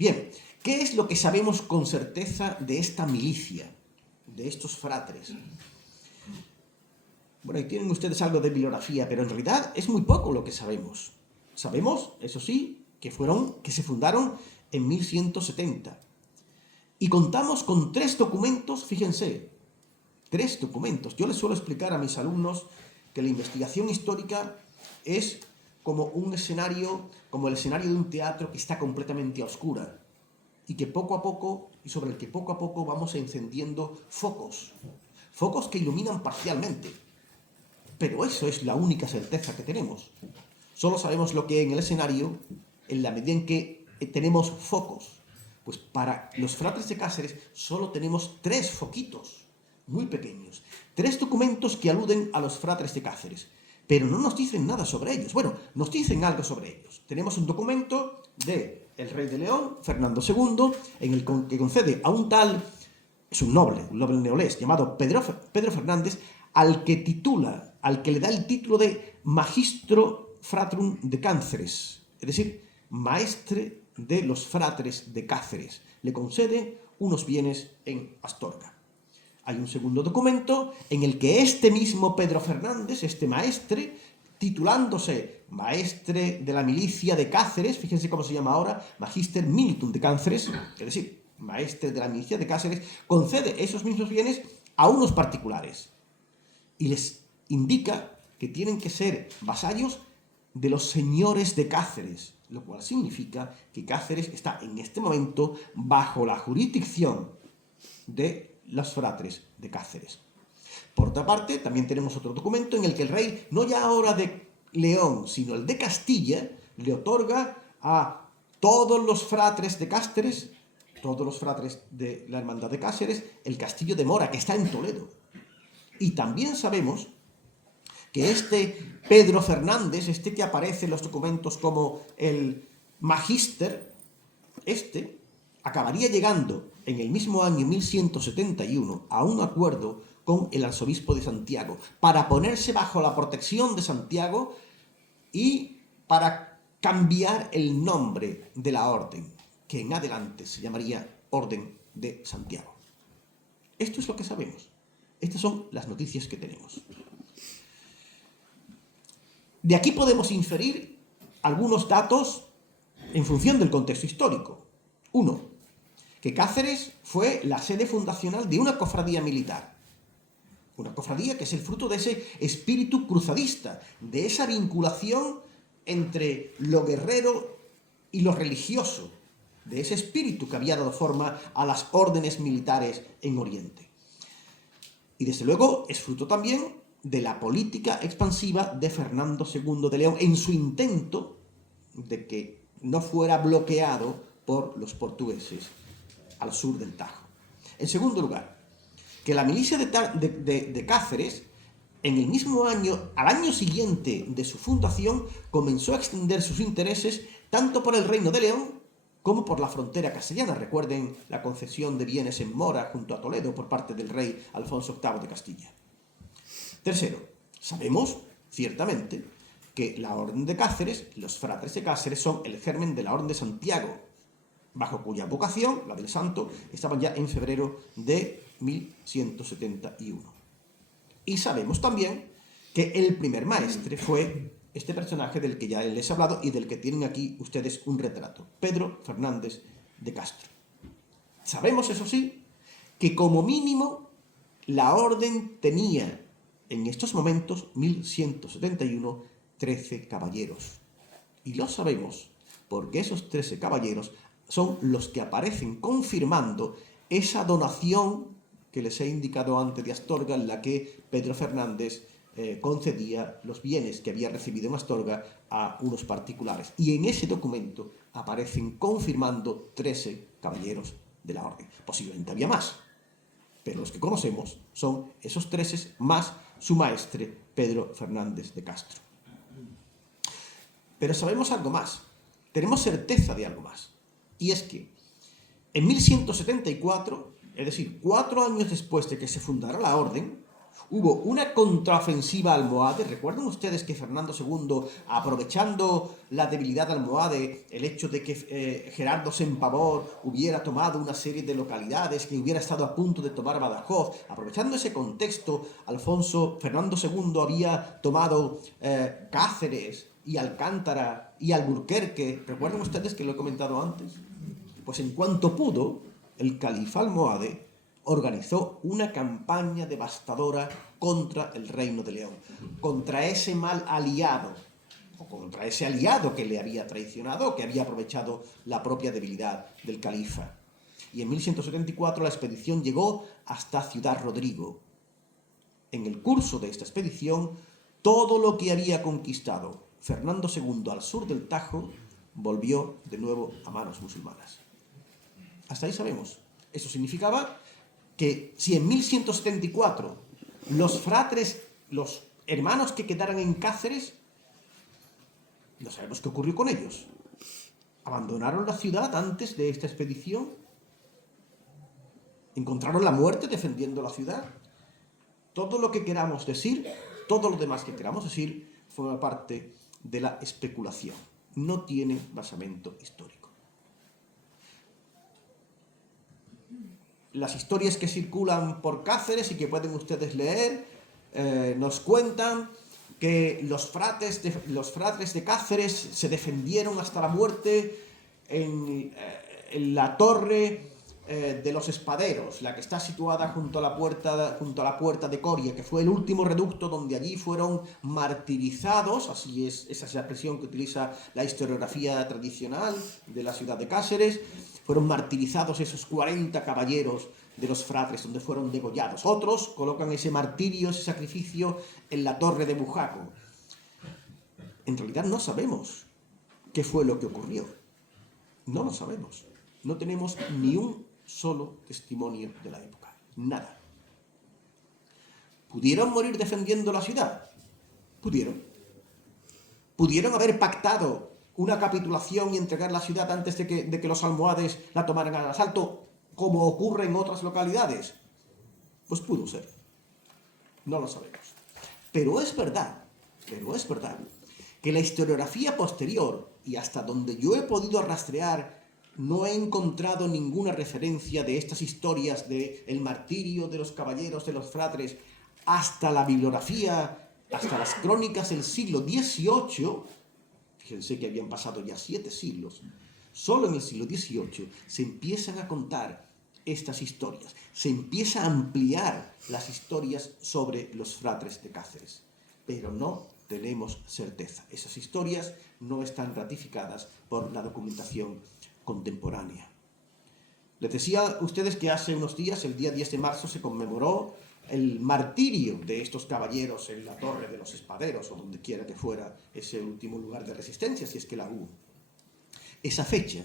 Bien, ¿qué es lo que sabemos con certeza de esta milicia, de estos fratres? Bueno, ahí tienen ustedes algo de bibliografía, pero en realidad es muy poco lo que sabemos. Sabemos, eso sí, que se fundaron en 1170. Y contamos con 3 documentos, fíjense, 3 documentos. Yo les suelo explicar a mis alumnos que la investigación histórica es como un escenario, como el escenario de un teatro que está completamente a oscura y que poco a poco, y sobre el que poco a poco vamos encendiendo focos que iluminan parcialmente. Pero eso es la única certeza que tenemos. Solo sabemos lo que hay en el escenario en la medida en que tenemos focos. Pues para los fratres de Cáceres solo tenemos 3 foquitos, muy pequeños. 3 documentos que aluden a los fratres de Cáceres, pero no nos dicen nada sobre ellos. Bueno, nos dicen algo sobre ellos. Tenemos un documento del rey de León, Fernando II, en el que concede a un tal, es un noble neolés, llamado Pedro Fernández, al que le da el título de Magistro Fratrum de Cáceres, es decir, maestre de los fratres de Cáceres. Le concede unos bienes en Astorga. Hay un segundo documento en el que este mismo Pedro Fernández, este maestre, titulándose maestre de la milicia de Cáceres, fíjense cómo se llama ahora, Magister Militum de Cáceres, es decir, maestre de la milicia de Cáceres, concede esos mismos bienes a unos particulares y les indica que tienen que ser vasallos de los señores de Cáceres, lo cual significa que Cáceres está en este momento bajo la jurisdicción de los fratres de Cáceres. Por otra parte, también tenemos otro documento en el que el rey, no ya ahora de León, sino el de Castilla, le otorga a todos los fratres de Cáceres, todos los fratres de la Hermandad de Cáceres, el castillo de Mora, que está en Toledo. Y también sabemos que este Pedro Fernández, este que aparece en los documentos como el Magíster, acabaría llegando en el mismo año 1171 a un acuerdo con el arzobispo de Santiago para ponerse bajo la protección de Santiago y para cambiar el nombre de la orden, que en adelante se llamaría Orden de Santiago. Esto es lo que sabemos. Estas son las noticias que tenemos. De aquí podemos inferir algunos datos en función del contexto histórico. Uno, que Cáceres fue la sede fundacional de una cofradía militar. Una cofradía que es el fruto de ese espíritu cruzadista, de esa vinculación entre lo guerrero y lo religioso, de ese espíritu que había dado forma a las órdenes militares en Oriente. Y desde luego es fruto también de la política expansiva de Fernando II de León en su intento de que no fuera bloqueado por los portugueses al sur del Tajo. En segundo lugar, que la milicia de Cáceres, en el mismo año, al año siguiente de su fundación, comenzó a extender sus intereses tanto por el Reino de León como por la frontera castellana. Recuerden la concesión de bienes en Mora junto a Toledo por parte del rey Alfonso VIII de Castilla. Tercero, sabemos, ciertamente, que la Orden de Cáceres, los fratres de Cáceres, son el germen de la Orden de Santiago, bajo cuya vocación, la del santo, estaban ya en febrero de 1171. Y sabemos también que el primer maestre fue este personaje del que ya les he hablado y del que tienen aquí ustedes un retrato, Pedro Fernández de Castro. Sabemos, eso sí, que como mínimo la orden tenía en estos momentos, 1171, 13 caballeros. Y lo sabemos porque esos 13 caballeros son los que aparecen confirmando esa donación que les he indicado antes de Astorga, en la que Pedro Fernández concedía los bienes que había recibido en Astorga a unos particulares. Y en ese documento aparecen confirmando 13 caballeros de la orden. Posiblemente había más, pero los que conocemos son esos 13 más su maestre Pedro Fernández de Castro. Pero sabemos algo más, tenemos certeza de algo más, y es que en 1174, es decir, 4 años después de que se fundara la orden, hubo una contraofensiva almohade. Recuerden ustedes que Fernando II, aprovechando la debilidad almohade, el hecho de que Gerardo Sempavor hubiera tomado una serie de localidades, que hubiera estado a punto de tomar Badajoz, aprovechando ese contexto, Fernando II había tomado Cáceres y Alcántara y Alburquerque. ¿Recuerdan ustedes que lo he comentado antes? Pues en cuanto pudo, el califa almohade organizó una campaña devastadora contra el Reino de León, contra ese mal aliado, o contra ese aliado que le había traicionado, que había aprovechado la propia debilidad del califa. Y en 1174 la expedición llegó hasta Ciudad Rodrigo. En el curso de esta expedición, todo lo que había conquistado Fernando II al sur del Tajo volvió de nuevo a manos musulmanas. Hasta ahí sabemos. Eso significaba que si en 1174 los fratres, los hermanos que quedaran en Cáceres, no sabemos qué ocurrió con ellos. ¿Abandonaron la ciudad antes de esta expedición? ¿Encontraron la muerte defendiendo la ciudad? Todo lo que queramos decir, todo lo demás que queramos decir, forma parte de la especulación. No tiene basamento histórico. Las historias que circulan por Cáceres y que pueden ustedes leer nos cuentan que los fratres de Cáceres se defendieron hasta la muerte en la torre de los Espaderos, la que está situada junto a la puerta de Coria, que fue el último reducto donde allí fueron martirizados, esa es la expresión que utiliza la historiografía tradicional de la ciudad de Cáceres. Fueron martirizados esos 40 caballeros de los fratres, donde fueron degollados. Otros colocan ese martirio, ese sacrificio, en la torre de Bujaco. En realidad no sabemos qué fue lo que ocurrió. No lo sabemos. No tenemos ni un solo testimonio de la época. Nada. ¿Pudieron morir defendiendo la ciudad? Pudieron. ¿Pudieron haber pactado una capitulación y entregar la ciudad antes de que los almohades la tomaran al asalto, como ocurre en otras localidades? Pues pudo ser. No lo sabemos. Pero es verdad que la historiografía posterior, y hasta donde yo he podido rastrear, no he encontrado ninguna referencia de estas historias del martirio de los caballeros de los fratres hasta la bibliografía hasta las crónicas del siglo XVIII, fíjense que habían pasado ya 7 siglos, solo en el siglo XVIII se empiezan a contar estas historias, se empieza a ampliar las historias sobre los fratres de Cáceres, pero no tenemos certeza. Esas historias no están ratificadas por la documentación contemporánea. Les decía a ustedes que hace unos días, el día 10 de marzo, se conmemoró el martirio de estos caballeros en la Torre de los Espaderos, o donde quiera que fuera ese último lugar de resistencia, si es que la hubo. Esa fecha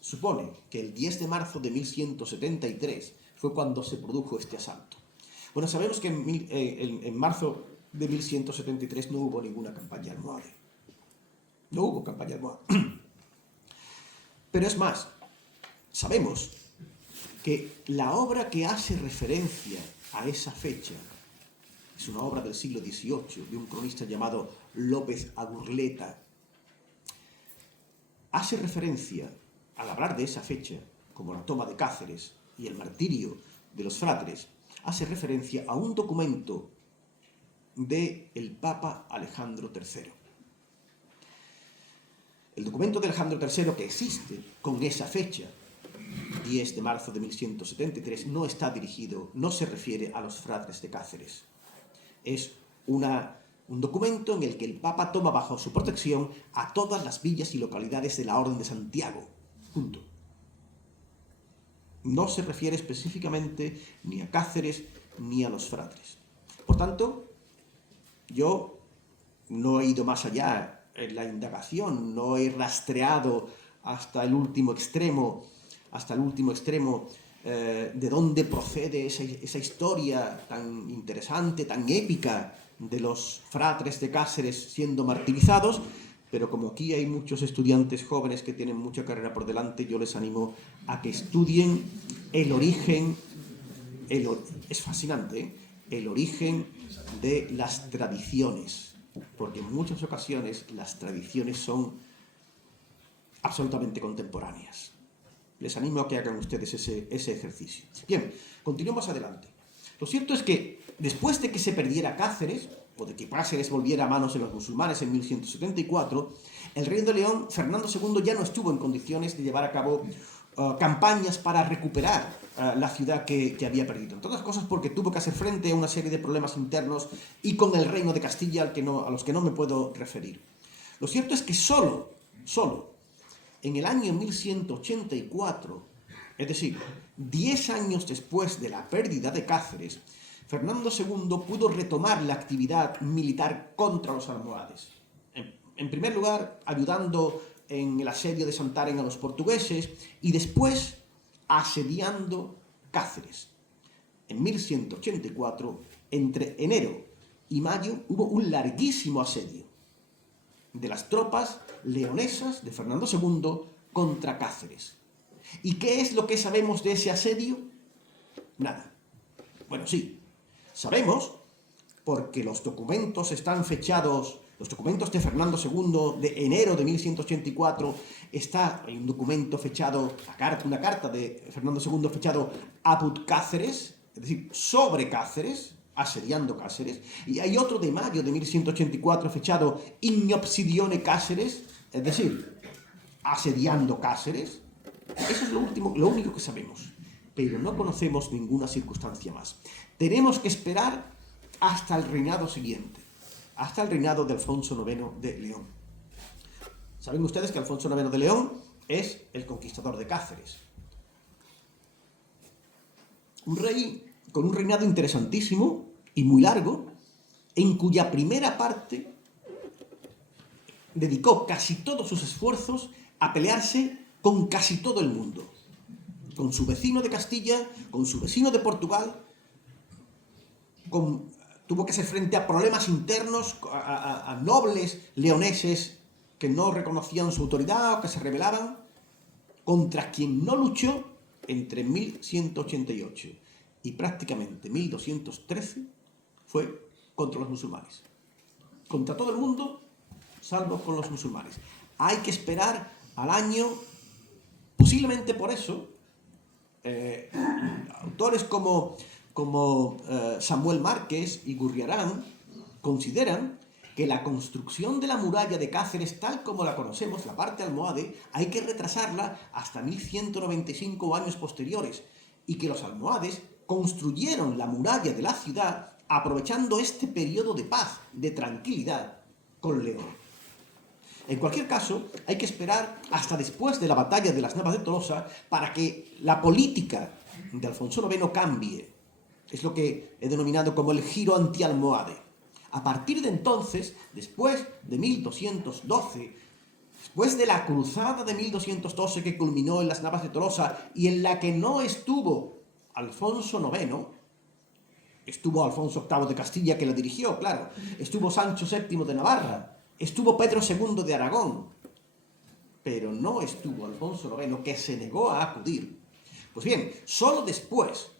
supone que el 10 de marzo de 1173 fue cuando se produjo este asalto. Bueno, sabemos que en marzo de 1173 no hubo ninguna campaña almohade. No hubo campaña almohade. Pero es más, sabemos que la obra que hace referencia a esa fecha es una obra del siglo XVIII, de un cronista llamado López Agurleta. Hace referencia, al hablar de esa fecha, como la toma de Cáceres y el martirio de los fratres, hace referencia a un documento del Papa Alejandro III. El documento de Alejandro III que existe con esa fecha, 10 de marzo de 1173, no está dirigido, no se refiere a los fratres de Cáceres. Es un documento en el que el Papa toma bajo su protección a todas las villas y localidades de la Orden de Santiago. Punto. No se refiere específicamente ni a Cáceres ni a los fratres. Por tanto, yo no he ido más allá en la indagación, no he rastreado hasta el último extremo, de dónde procede esa historia tan interesante, tan épica de los fratres de Cáceres siendo martirizados, pero como aquí hay muchos estudiantes jóvenes que tienen mucha carrera por delante, yo les animo a que estudien el origen, es fascinante, ¿eh? El origen de las tradiciones, porque en muchas ocasiones las tradiciones son absolutamente contemporáneas. Les animo a que hagan ustedes ese ejercicio. Bien, continuemos adelante. Lo cierto es que después de que se perdiera Cáceres, o de que Cáceres volviera a manos de los musulmanes en 1174, el rey de León, Fernando II, ya no estuvo en condiciones de llevar a cabo campañas para recuperar la ciudad que había perdido. Entre otras cosas porque tuvo que hacer frente a una serie de problemas internos y con el reino de Castilla a los que no me puedo referir. Lo cierto es que solo en el año 1184, es decir, 10 años después de la pérdida de Cáceres, Fernando II pudo retomar la actividad militar contra los almohades. En primer lugar, ayudando en el asedio de Santarém a los portugueses y después asediando Cáceres. En 1184, entre enero y mayo, hubo un larguísimo asedio de las tropas leonesas de Fernando II contra Cáceres. ¿Y qué es lo que sabemos de ese asedio? Nada. Bueno, sí, sabemos porque los documentos están fechados, los documentos de Fernando II de enero de 1184, hay un documento fechado, una carta de Fernando II fechado Apud Cáceres, es decir, sobre Cáceres, asediando Cáceres, y hay otro de mayo de 1184 fechado In obsidione Cáceres, es decir, asediando Cáceres. Eso es lo único que sabemos, pero no conocemos ninguna circunstancia más. Tenemos que esperar hasta el reinado siguiente, hasta el reinado de Alfonso IX de León. Saben ustedes que Alfonso IX de León es el conquistador de Cáceres. Un rey con un reinado interesantísimo y muy largo, en cuya primera parte dedicó casi todos sus esfuerzos a pelearse con casi todo el mundo, con su vecino de Castilla, con su vecino de Portugal, tuvo que hacer frente a problemas internos, a nobles leoneses que no reconocían su autoridad o que se rebelaban, contra quien no luchó entre 1188 y prácticamente 1213 fue contra los musulmanes. Contra todo el mundo, salvo con los musulmanes. Hay que esperar al año, posiblemente por eso, autores como Samuel Márquez y Gurriarán consideran que la construcción de la muralla de Cáceres, tal como la conocemos, la parte almohade, hay que retrasarla hasta 1195 años posteriores, y que los almohades construyeron la muralla de la ciudad aprovechando este periodo de paz, de tranquilidad con León. En cualquier caso, hay que esperar hasta después de la batalla de las Navas de Tolosa para que la política de Alfonso IX cambie. Es lo que he denominado como el giro anti-almohade. A partir de entonces, después de 1212, después de la cruzada de 1212 que culminó en las Navas de Tolosa y en la que no estuvo Alfonso IX, estuvo Alfonso VIII de Castilla, que la dirigió, claro, estuvo Sancho VII de Navarra, estuvo Pedro II de Aragón, pero no estuvo Alfonso IX, que se negó a acudir. Pues bien, solo después,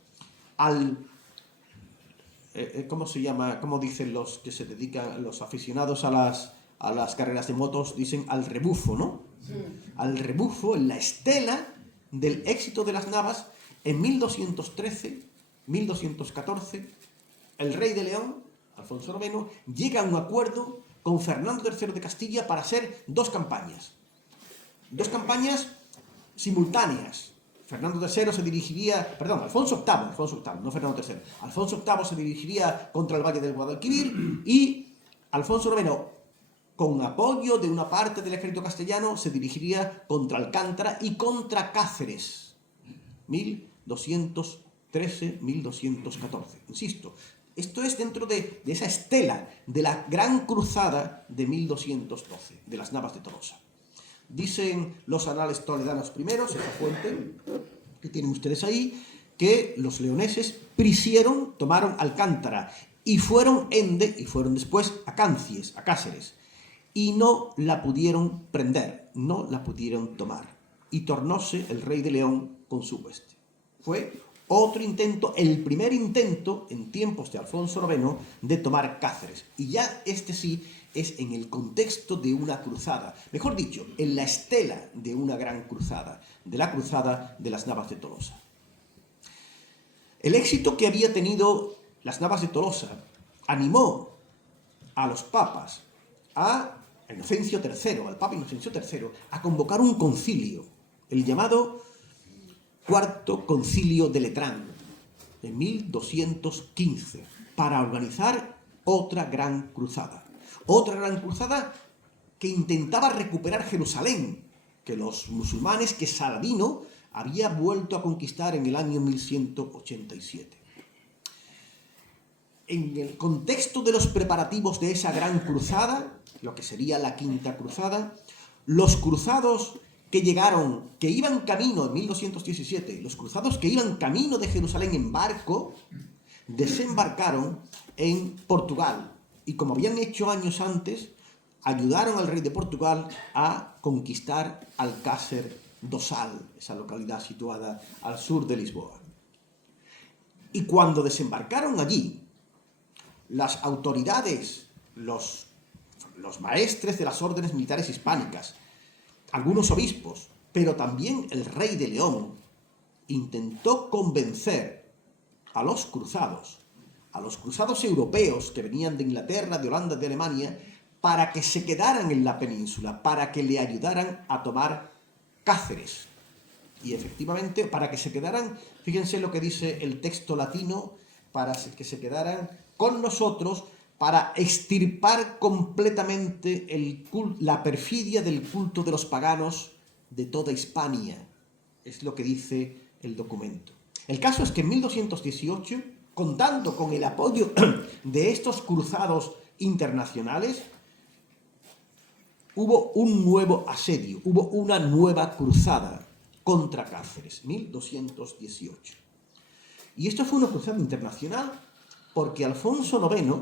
¿cómo se llama? ¿Cómo dicen los que se dedican, los aficionados a las carreras de motos? Dicen al rebufo, ¿no? Sí. Al rebufo, en la estela del éxito de las Navas, en 1213, 1214, el rey de León, Alfonso IX, llega a un acuerdo con Fernando III de Castilla para hacer dos campañas simultáneas. Fernando III se dirigiría, perdón, Alfonso VIII, no Fernando III. Alfonso VIII se dirigiría contra el Valle del Guadalquivir y Alfonso IX, con apoyo de una parte del ejército castellano, se dirigiría contra Alcántara y contra Cáceres. 1213-1214. Insisto, esto es dentro de esa estela de la gran cruzada de 1212, de las Navas de Tolosa. Dicen los anales toledanos primeros, esa fuente que tienen ustedes ahí, que los leoneses tomaron Alcántara y fueron después a Cancies, a Cáceres, y no la pudieron prender, no la pudieron tomar, y tornóse el rey de León con su hueste. Fue otro intento, el primer intento en tiempos de Alfonso IX de tomar Cáceres, y ya este sí es en el contexto de una cruzada, mejor dicho, en la estela de una gran cruzada, de la cruzada de las Navas de Tolosa. El éxito que había tenido las Navas de Tolosa animó a los papas, a Inocencio III, al Papa Inocencio III, a convocar un concilio, el llamado Cuarto Concilio de Letrán, en 1215, para organizar otra gran cruzada. Otra gran cruzada que intentaba recuperar Jerusalén, que los musulmanes, que Saladino había vuelto a conquistar en el año 1187. En el contexto de los preparativos de esa gran cruzada, lo que sería la Quinta Cruzada, los cruzados que iban camino en 1217, los cruzados que iban camino de Jerusalén en barco, desembarcaron en Portugal y, como habían hecho años antes, ayudaron al rey de Portugal a conquistar Alcácer do Sal, esa localidad situada al sur de Lisboa. Y cuando desembarcaron allí, las autoridades, los maestres de las órdenes militares hispánicas, algunos obispos, pero también el rey de León, intentó convencer a los cruzados europeos que venían de Inglaterra, de Holanda, de Alemania, para que se quedaran en la península, para que le ayudaran a tomar Cáceres. Y efectivamente, para que se quedaran, fíjense lo que dice el texto latino, para que se quedaran con nosotros, para extirpar completamente la perfidia del culto de los paganos de toda Hispania. Es lo que dice el documento. El caso es que en 1218, contando con el apoyo de estos cruzados internacionales, hubo un nuevo asedio, hubo una nueva cruzada contra Cáceres, 1218. Y esto fue una cruzada internacional porque Alfonso IX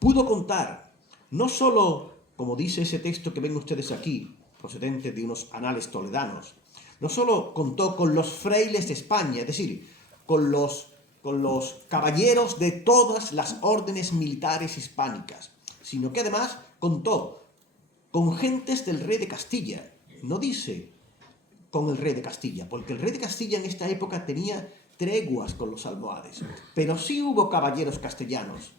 pudo contar, no solo, como dice ese texto que ven ustedes aquí, procedente de unos anales toledanos, no solo contó con los frailes de España, es decir, con los caballeros de todas las órdenes militares hispánicas, sino que además contó con gentes del rey de Castilla. No dice con el rey de Castilla, porque el rey de Castilla en esta época tenía treguas con los almohades, pero sí hubo caballeros castellanos.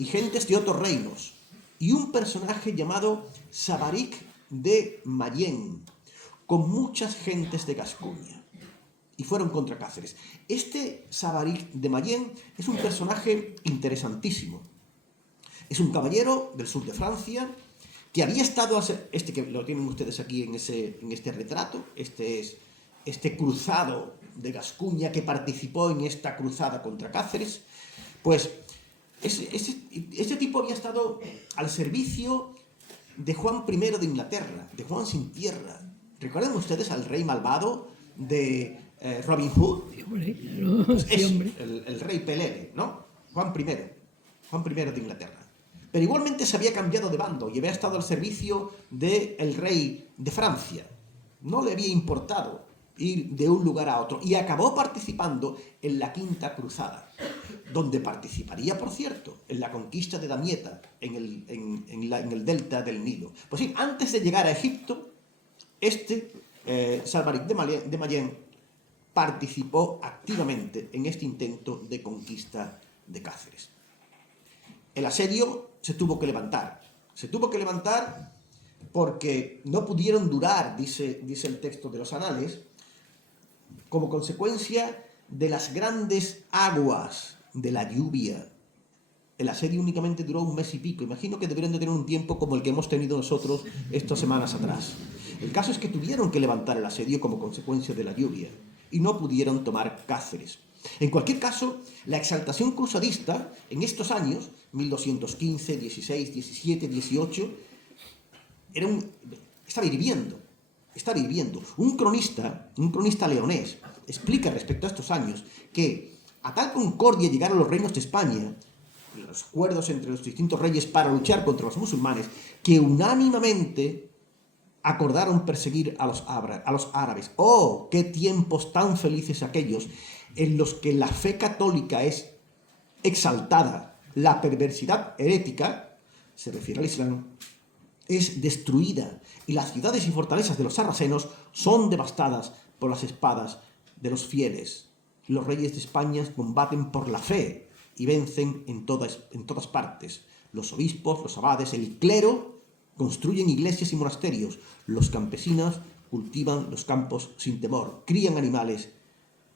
y gentes de otros reinos, y un personaje llamado Sabaric de Mayén, con muchas gentes de Gascuña, y fueron contra Cáceres. Este Sabaric de Mayén es un personaje interesantísimo. Es un caballero del sur de Francia que había estado, este que lo tienen ustedes aquí en este retrato, este cruzado de Gascuña que participó en esta cruzada contra Cáceres, pues este tipo había estado al servicio de Juan I de Inglaterra, de Juan sin tierra. ¿Recuerdan ustedes al rey malvado de Robin Hood? Pues el rey Pelele, ¿no? Juan I de Inglaterra. Pero igualmente se había cambiado de bando y había estado al servicio del rey de Francia. No le había importado ir de un lugar a otro y acabó participando en la Quinta Cruzada, donde participaría, por cierto, en la conquista de Damieta, en el delta del Nilo. Pues sí, antes de llegar a Egipto, Sabaric de Mayén participó activamente en este intento de conquista de Cáceres. El asedio se tuvo que levantar. Se tuvo que levantar porque no pudieron durar, dice el texto de los anales, como consecuencia de las grandes aguas de la lluvia. El asedio únicamente duró 1 mes y pico. Imagino que deberían de tener un tiempo como el que hemos tenido nosotros estas semanas atrás. El caso es que tuvieron que levantar el asedio como consecuencia de la lluvia y no pudieron tomar Cáceres. En cualquier caso, la exaltación cruzadista en estos años, 1215, 16, 17, 18, estaba hirviendo. Un cronista leonés, explica respecto a estos años que a tal concordia llegaron los reinos de España, los acuerdos entre los distintos reyes para luchar contra los musulmanes, que unánimemente acordaron perseguir a los árabes. ¡Oh, qué tiempos tan felices aquellos en los que la fe católica es exaltada, la perversidad herética, se refiere al Islam, es destruida y las ciudades y fortalezas de los sarracenos son devastadas por las espadas de los fieles. Los reyes de España combaten por la fe y vencen en todas partes. Los obispos, los abades, el clero construyen iglesias y monasterios. Los campesinos cultivan los campos sin temor, crían animales,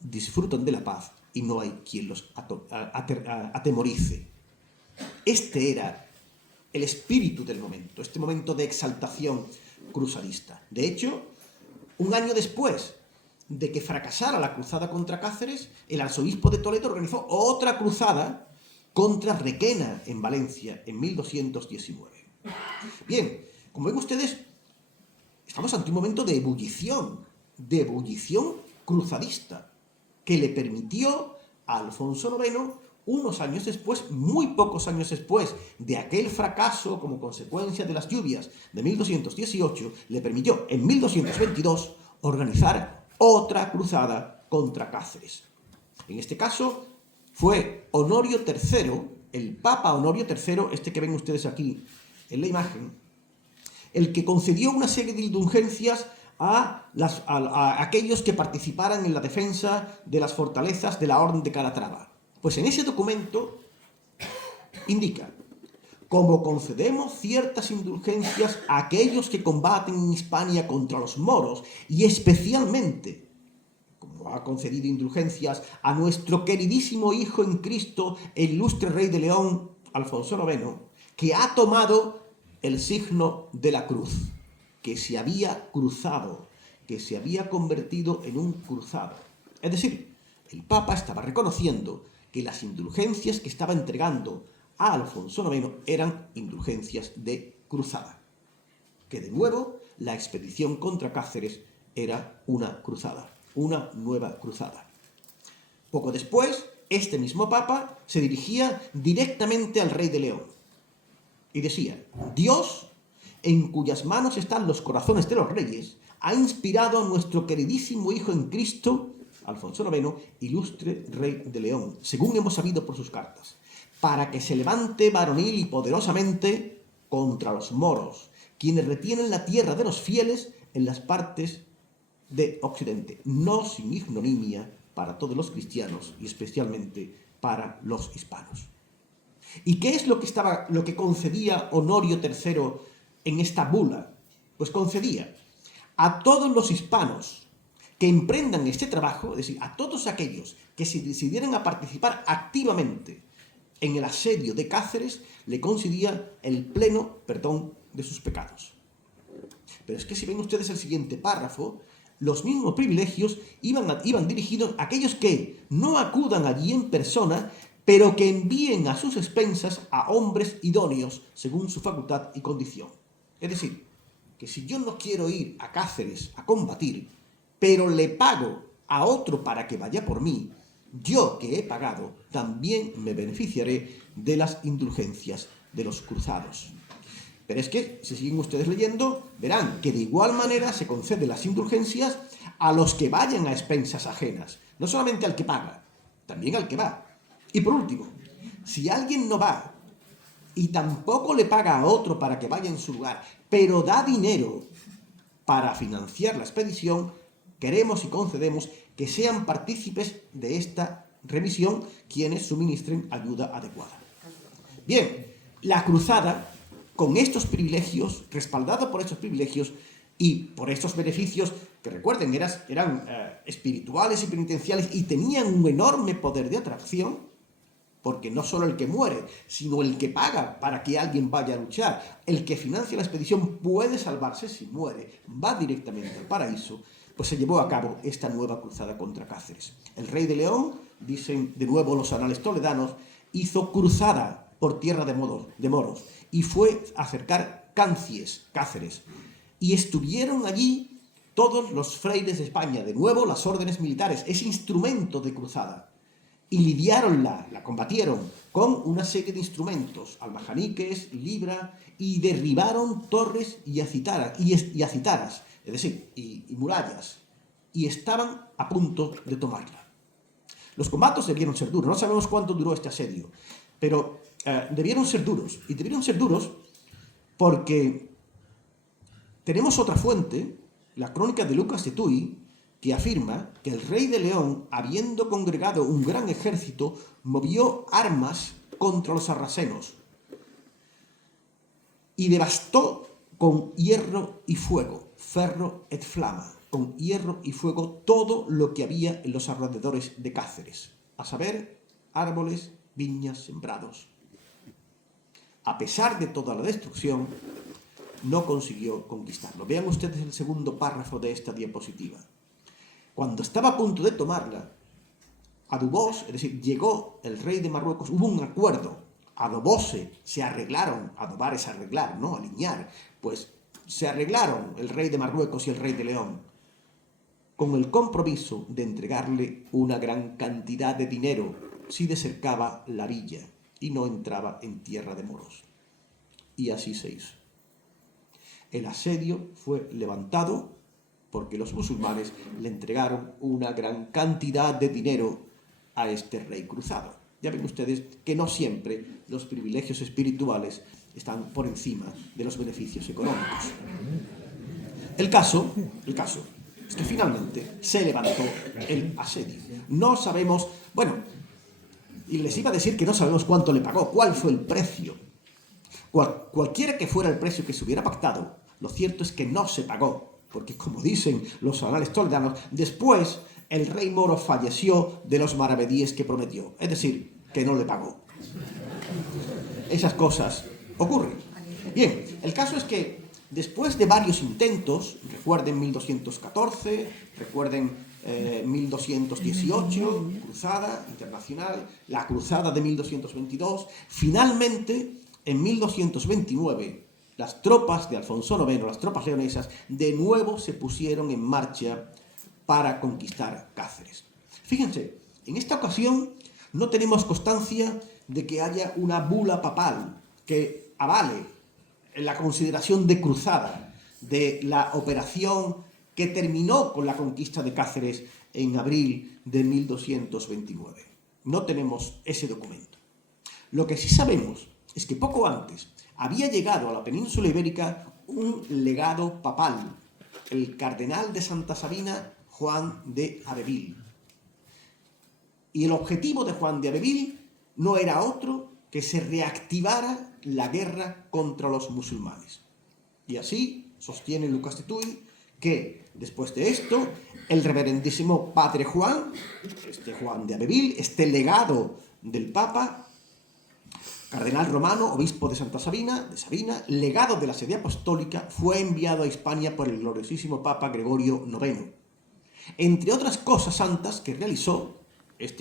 disfrutan de la paz y no hay quien los atemorice. Este era el espíritu del momento, este momento de exaltación cruzadista. De hecho, un año después de que fracasara la cruzada contra Cáceres, el arzobispo de Toledo organizó otra cruzada contra Requena en Valencia en 1219. Bien, como ven ustedes, estamos ante un momento de ebullición cruzadista, que le permitió a Alfonso IX, unos años después, muy pocos años después de aquel fracaso como consecuencia de las lluvias de 1218, le permitió en 1222 organizar otra cruzada contra Cáceres. En este caso fue Honorio III, el Papa Honorio III, este que ven ustedes aquí en la imagen, el que concedió una serie de indulgencias a aquellos que participaran en la defensa de las fortalezas de la Orden de Calatrava. Pues en ese documento indica: como concedemos ciertas indulgencias a aquellos que combaten en Hispania contra los moros, y especialmente, como ha concedido indulgencias a nuestro queridísimo hijo en Cristo, el ilustre rey de León, Alfonso IX, que ha tomado el signo de la cruz, que se había cruzado, que se había convertido en un cruzado. Es decir, el Papa estaba reconociendo que las indulgencias que estaba entregando a Alfonso IX eran indulgencias de cruzada. Que de nuevo, la expedición contra Cáceres era una cruzada, una nueva cruzada. Poco después, este mismo Papa se dirigía directamente al rey de León y decía: Dios, en cuyas manos están los corazones de los reyes, ha inspirado a nuestro queridísimo hijo en Cristo, Alfonso IX, ilustre rey de León, según hemos sabido por sus cartas, para que se levante varonil y poderosamente contra los moros, quienes retienen la tierra de los fieles en las partes de Occidente, no sin ignominia para todos los cristianos y especialmente para los hispanos. ¿Y qué es lo que concedía Honorio III en esta bula? Pues concedía a todos los hispanos que emprendan este trabajo, es decir, a todos aquellos que se decidieran a participar activamente en el asedio de Cáceres, le concedía el pleno perdón de sus pecados. Pero es que si ven ustedes el siguiente párrafo, los mismos privilegios iban dirigidos a aquellos que no acudan allí en persona, pero que envíen a sus expensas a hombres idóneos según su facultad y condición. Es decir, que si yo no quiero ir a Cáceres a combatir, pero le pago a otro para que vaya por mí, yo que he pagado también me beneficiaré de las indulgencias de los cruzados. Pero es que, si siguen ustedes leyendo, verán que de igual manera se conceden las indulgencias a los que vayan a expensas ajenas, no solamente al que paga, también al que va. Y por último, si alguien no va y tampoco le paga a otro para que vaya en su lugar, pero da dinero para financiar la expedición, queremos y concedemos que sean partícipes de esta remisión quienes suministren ayuda adecuada. Bien, la cruzada, con estos privilegios, respaldada por estos privilegios y por estos beneficios, que recuerden, eran espirituales y penitenciales y tenían un enorme poder de atracción, porque no solo el que muere, sino el que paga para que alguien vaya a luchar, el que financia la expedición puede salvarse si muere, va directamente al paraíso, pues se llevó a cabo esta nueva cruzada contra Cáceres. El rey de León, dicen de nuevo los anales toledanos, hizo cruzada por tierra de moros y fue a acercar Cáceres. Y estuvieron allí todos los frailes de España, de nuevo las órdenes militares, ese instrumento de cruzada. Y lidiáronla, la combatieron con una serie de instrumentos, albajaniques, libra, y derribaron torres y acitaras, es decir, y murallas, y estaban a punto de tomarla. Los combates debieron ser duros, no sabemos cuánto duró este asedio, pero debieron ser duros, y debieron ser duros porque tenemos otra fuente, la crónica de Lucas de Tuy, que afirma que el rey de León, habiendo congregado un gran ejército, movió armas contra los sarracenos y devastó con hierro y fuego, ferro et flama, con hierro y fuego todo lo que había en los alrededores de Cáceres, a saber, árboles, viñas, sembrados. A pesar de toda la destrucción, no consiguió conquistarlo. Vean ustedes el segundo párrafo de esta diapositiva. Cuando estaba a punto de tomarla, adobóse, es decir, llegó el rey de Marruecos, hubo un acuerdo, adobóse, se arreglaron, adobar es arreglar, ¿no? Alinear, pues se arreglaron el rey de Marruecos y el rey de León con el compromiso de entregarle una gran cantidad de dinero si desercaba la villa y no entraba en tierra de moros. Y así se hizo. El asedio fue levantado porque los musulmanes le entregaron una gran cantidad de dinero a este rey cruzado. Ya ven ustedes que no siempre los privilegios espirituales están por encima de los beneficios económicos. El caso es que finalmente se levantó el asedio. No sabemos, bueno, y les iba a decir que no sabemos cuánto le pagó, cuál fue el precio. Cualquiera que fuera el precio que se hubiera pactado, lo cierto es que no se pagó. Porque, como dicen los anales toledanos, después el rey moro falleció de los maravedíes que prometió. Es decir, que no le pagó. Esas cosas ocurren. Bien, el caso es que después de varios intentos, recuerden 1214, recuerden 1218, cruzada internacional, la cruzada de 1222, finalmente, en 1229, las tropas de Alfonso IX, las tropas leonesas, de nuevo se pusieron en marcha para conquistar Cáceres. Fíjense, en esta ocasión no tenemos constancia de que haya una bula papal que avale la consideración de cruzada de la operación que terminó con la conquista de Cáceres en abril de 1229. No tenemos ese documento. Lo que sí sabemos es que poco antes había llegado a la península ibérica un legado papal, el cardenal de Santa Sabina, Juan de Abbeville. Y el objetivo de Juan de Abbeville no era otro que se reactivara la guerra contra los musulmanes. Y así sostiene Lucas de Tuy que, después de esto, el reverendísimo Padre Juan, Juan de Abbeville, legado del Papa, cardenal romano, obispo de Santa Sabina, legado de la sede apostólica, fue enviado a Hispania por el gloriosísimo Papa Gregorio IX. Entre otras cosas santas que realizó,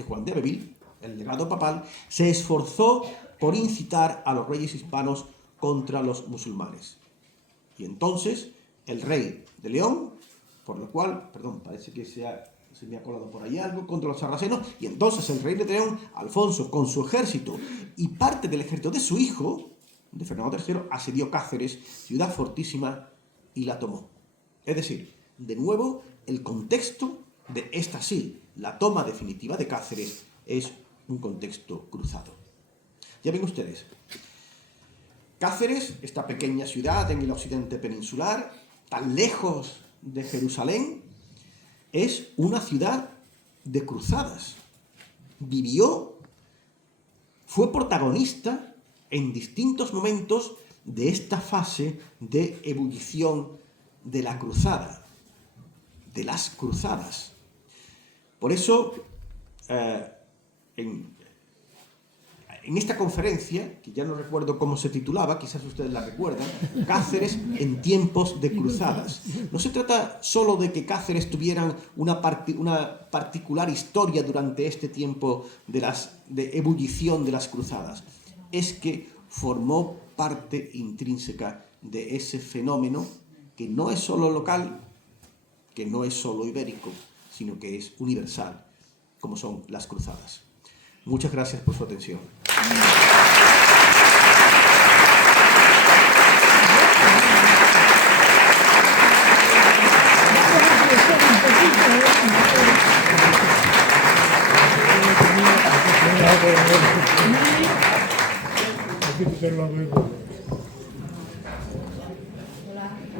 Juan de Abbeville, el legado papal, se esforzó por incitar a los reyes hispanos contra los musulmanes. Y entonces, el rey de León, por lo cual, perdón, parece que se me ha colado por ahí algo, contra los sarracenos, y entonces el rey de León, Alfonso, con su ejército y parte del ejército de su hijo, de Fernando III, asedió Cáceres, ciudad fortísima, y la tomó. Es decir, de nuevo, el contexto de esta sí, la toma definitiva de Cáceres, es un contexto cruzado. Ya ven ustedes, Cáceres, esta pequeña ciudad en el occidente peninsular, tan lejos de Jerusalén, es una ciudad de cruzadas. Fue protagonista en distintos momentos de esta fase de ebullición de la cruzada, de las cruzadas. Por eso, en esta conferencia, que ya no recuerdo cómo se titulaba, quizás ustedes la recuerdan, Cáceres en tiempos de cruzadas. No se trata solo de que Cáceres tuvieran una particular historia durante este tiempo de ebullición de las cruzadas. Es que formó parte intrínseca de ese fenómeno que no es solo local, que no es solo ibérico, sino que es universal, como son las cruzadas. Muchas gracias por su atención.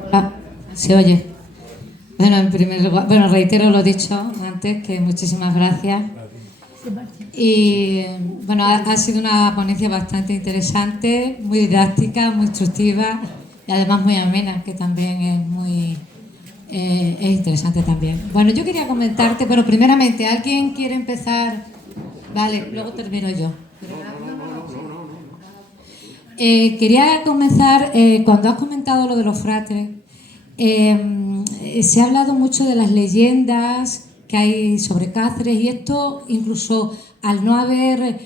Hola, ¿se oye? Bueno, en primer lugar, reitero lo dicho antes, que muchísimas gracias. Y bueno, ha sido una ponencia bastante interesante, muy didáctica, muy instructiva y además muy amena, que también es interesante también. Bueno, yo quería comentarte, pero primeramente, ¿alguien quiere empezar? Vale, luego termino yo. Quería comenzar, cuando has comentado lo de los fratres, se ha hablado mucho de las leyendas que hay sobre Cáceres, y esto incluso al no haber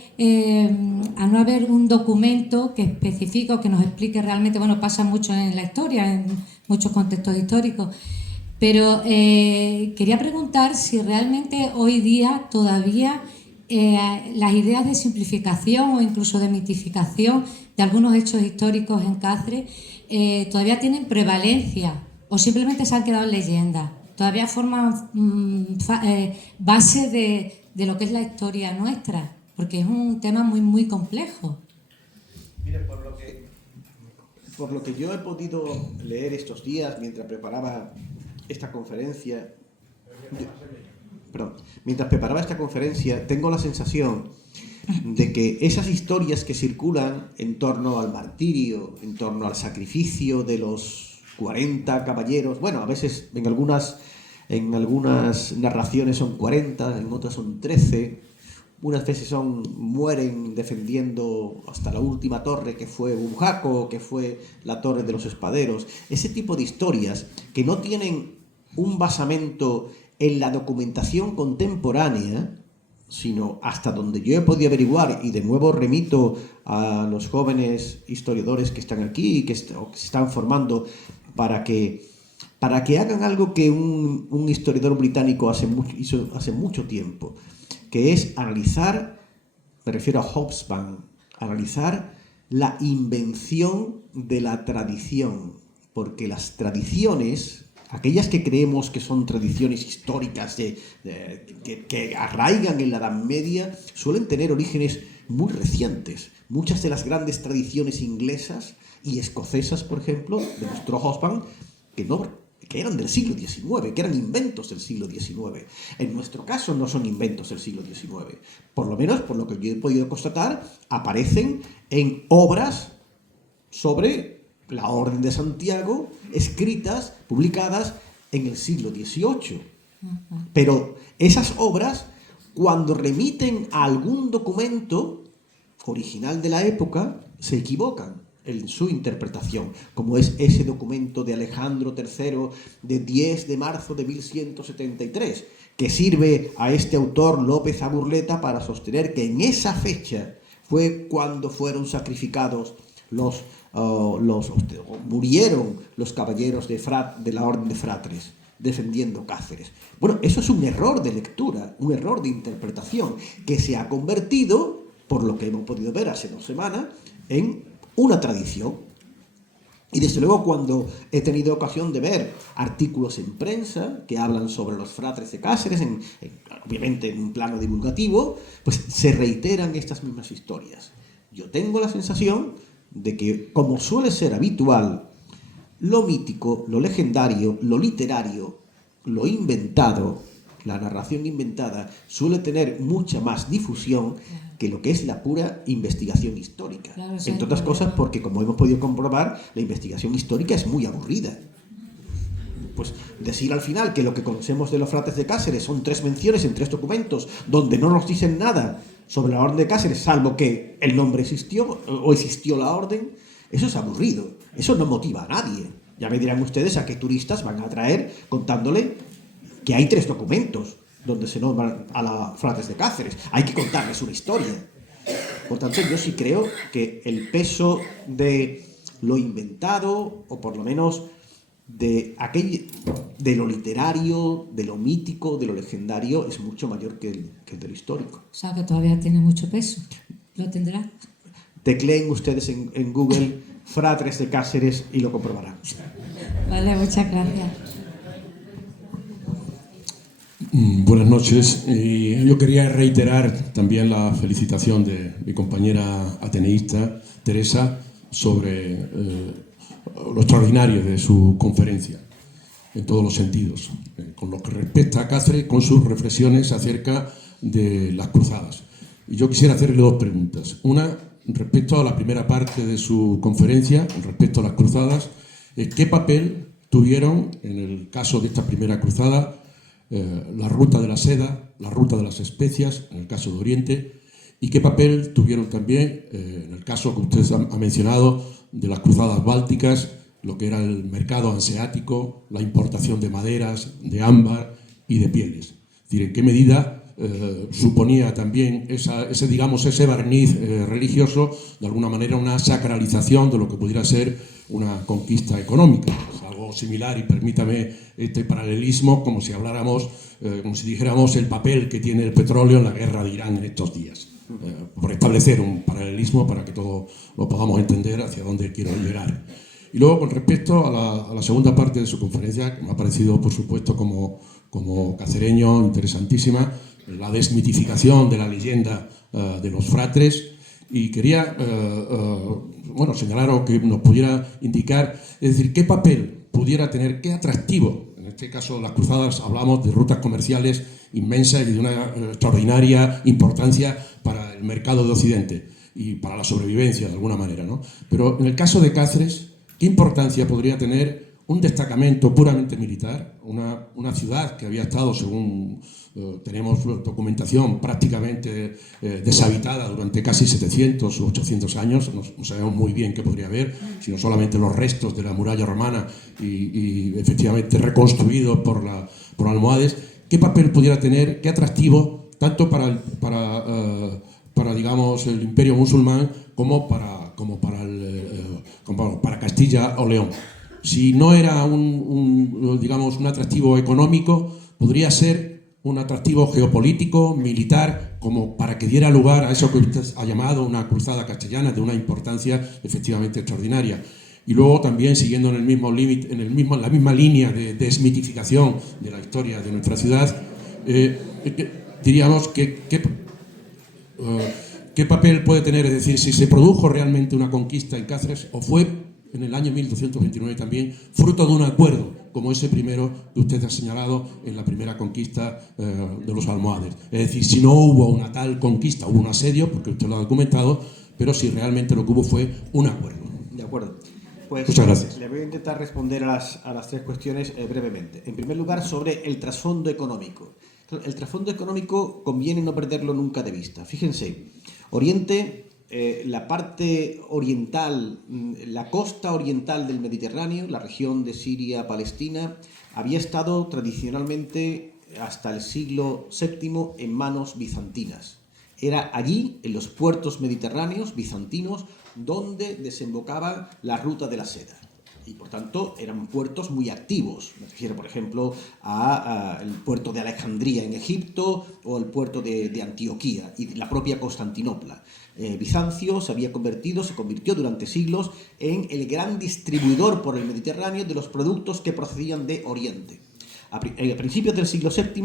un documento que especifique o que nos explique realmente, bueno, pasa mucho en la historia, en muchos contextos históricos, pero quería preguntar si realmente hoy día todavía las ideas de simplificación o incluso de mitificación de algunos hechos históricos en Cáceres todavía tienen prevalencia o simplemente se han quedado en leyendas. Todavía forman base de lo que es la historia nuestra, porque es un tema muy, muy complejo. Mire, por lo que yo he podido leer estos días mientras preparaba esta conferencia, tengo la sensación de que esas historias que circulan en torno al martirio, en torno al sacrificio de los 40 caballeros, bueno, a veces en algunas narraciones son 40, en otras son 13, unas veces mueren defendiendo hasta la última torre, que fue Bujaco, que fue la torre de los espaderos. Ese tipo de historias que no tienen un basamento en la documentación contemporánea, sino hasta donde yo he podido averiguar, y de nuevo remito a los jóvenes historiadores que están aquí y que se están formando para que hagan algo que un historiador británico hizo hace mucho tiempo, que es analizar, me refiero a Hobsbawm, analizar la invención de la tradición, porque las tradiciones, aquellas que creemos que son tradiciones históricas que arraigan en la Edad Media, suelen tener orígenes muy recientes. Muchas de las grandes tradiciones inglesas y escocesas, por ejemplo, demostró Hobsbawm, que eran del siglo XIX, que eran inventos del siglo XIX. En nuestro caso no son inventos del siglo XIX. Por lo menos, por lo que yo he podido constatar, aparecen en obras sobre la Orden de Santiago, escritas, publicadas en el siglo XVIII. Pero esas obras, cuando remiten a algún documento original de la época, se equivocan en su interpretación, como es ese documento de Alejandro III de 10 de marzo de 1173, que sirve a este autor López Aburleta para sostener que en esa fecha fue cuando fueron sacrificados murieron los caballeros de la Orden de Fratres defendiendo Cáceres. Bueno, eso es un error de lectura, un error de interpretación, que se ha convertido, por lo que hemos podido ver hace 2 semanas, en una tradición. Y desde luego, cuando he tenido ocasión de ver artículos en prensa que hablan sobre los fratres de Cáceres, obviamente en un plano divulgativo, pues se reiteran estas mismas historias. Yo tengo la sensación de que, como suele ser habitual, lo mítico, lo legendario, lo literario, lo inventado, la narración inventada, suele tener mucha más difusión que lo que es la pura investigación histórica. Claro, entre otras cosas porque, como hemos podido comprobar, la investigación histórica es muy aburrida. Pues decir al final que lo que conocemos de los fratres de Cáceres son 3 menciones en 3 documentos donde no nos dicen nada sobre la Orden de Cáceres, salvo que el nombre existió o existió la orden, eso es aburrido, eso no motiva a nadie. Ya me dirán ustedes a qué turistas van a traer contándole que hay 3 documentos donde se nombran a los fratres de Cáceres. Hay que contarles una historia. Por tanto, yo sí creo que el peso de lo inventado, o por lo menos de lo literario, de lo mítico, de lo legendario, es mucho mayor que el de lo histórico. O sea, que todavía tiene mucho peso. ¿Lo tendrá? Tecleen ustedes en Google fratres de Cáceres y lo comprobarán. Vale, muchas gracias. Buenas noches. Yo quería reiterar también la felicitación de mi compañera ateneísta, Teresa, sobre lo extraordinario de su conferencia, en todos los sentidos, con lo que respecta a Cáceres, con sus reflexiones acerca de las cruzadas. Y yo quisiera hacerle 2 preguntas. Una, respecto a la primera parte de su conferencia, respecto a las cruzadas, ¿qué papel tuvieron, en el caso de esta primera cruzada, la ruta de la seda, la ruta de las especias, en el caso de Oriente, y qué papel tuvieron también, en el caso que usted ha mencionado, de las cruzadas bálticas, lo que era el mercado hanseático, la importación de maderas, de ámbar y de pieles? Es decir, ¿en qué medida suponía también ese barniz religioso, de alguna manera una sacralización de lo que pudiera ser una conquista económica? Es algo similar, y permítame este paralelismo, como si habláramos, como si dijéramos el papel que tiene el petróleo en la guerra de Irán en estos días. Por establecer un paralelismo para que todos lo podamos entender hacia dónde quiero llegar. Y luego, con respecto a la segunda parte de su conferencia, que me ha parecido, por supuesto, como cacereño, interesantísima, la desmitificación de la leyenda de los fratres, y quería señalar o que nos pudiera indicar, es decir, qué papel pudiera tener, qué atractivo. En este caso, las cruzadas, hablamos de rutas comerciales inmensas y de una extraordinaria importancia para el mercado de Occidente y para la sobrevivencia, de alguna manera, ¿no? Pero en el caso de Cáceres, ¿qué importancia podría tener un destacamento puramente militar, una ciudad que había estado, según tenemos documentación, prácticamente deshabitada durante casi 700 o 800 años? No sabemos muy bien qué podría haber, sino solamente los restos de la muralla romana y efectivamente reconstruidos por almohades. ¿Qué papel pudiera tener, qué atractivo, tanto para digamos, el imperio musulmán como para Castilla o León? Si no era un atractivo económico, podría ser un atractivo geopolítico, militar, como para que diera lugar a eso que usted ha llamado una cruzada castellana de una importancia efectivamente extraordinaria. Y luego también, siguiendo en el mismo límite, la misma línea de desmitificación de la historia de nuestra ciudad, diríamos que ¿qué papel puede tener? Es decir, si se produjo realmente una conquista en Cáceres, o fue en el año 1229 también fruto de un acuerdo como ese primero que usted ha señalado en la primera conquista de los almohades. Es decir, si no hubo una tal conquista, hubo un asedio, porque usted lo ha documentado, pero si realmente lo que hubo fue un acuerdo. De acuerdo. Pues muchas gracias. Le voy a intentar responder a las tres cuestiones brevemente. En primer lugar, sobre el trasfondo económico. El trasfondo económico conviene no perderlo nunca de vista. Fíjense, Oriente, la parte oriental, la costa oriental del Mediterráneo, la región de Siria, Palestina, había estado tradicionalmente hasta el siglo VII en manos bizantinas. Era allí, en los puertos mediterráneos bizantinos, donde desembocaba la ruta de la seda. Y por tanto eran puertos muy activos. Me refiero, por ejemplo, al puerto de Alejandría en Egipto o el puerto de Antioquía y la propia Constantinopla. Bizancio se convirtió durante siglos en el gran distribuidor por el Mediterráneo de los productos que procedían de Oriente. A principios del siglo VII,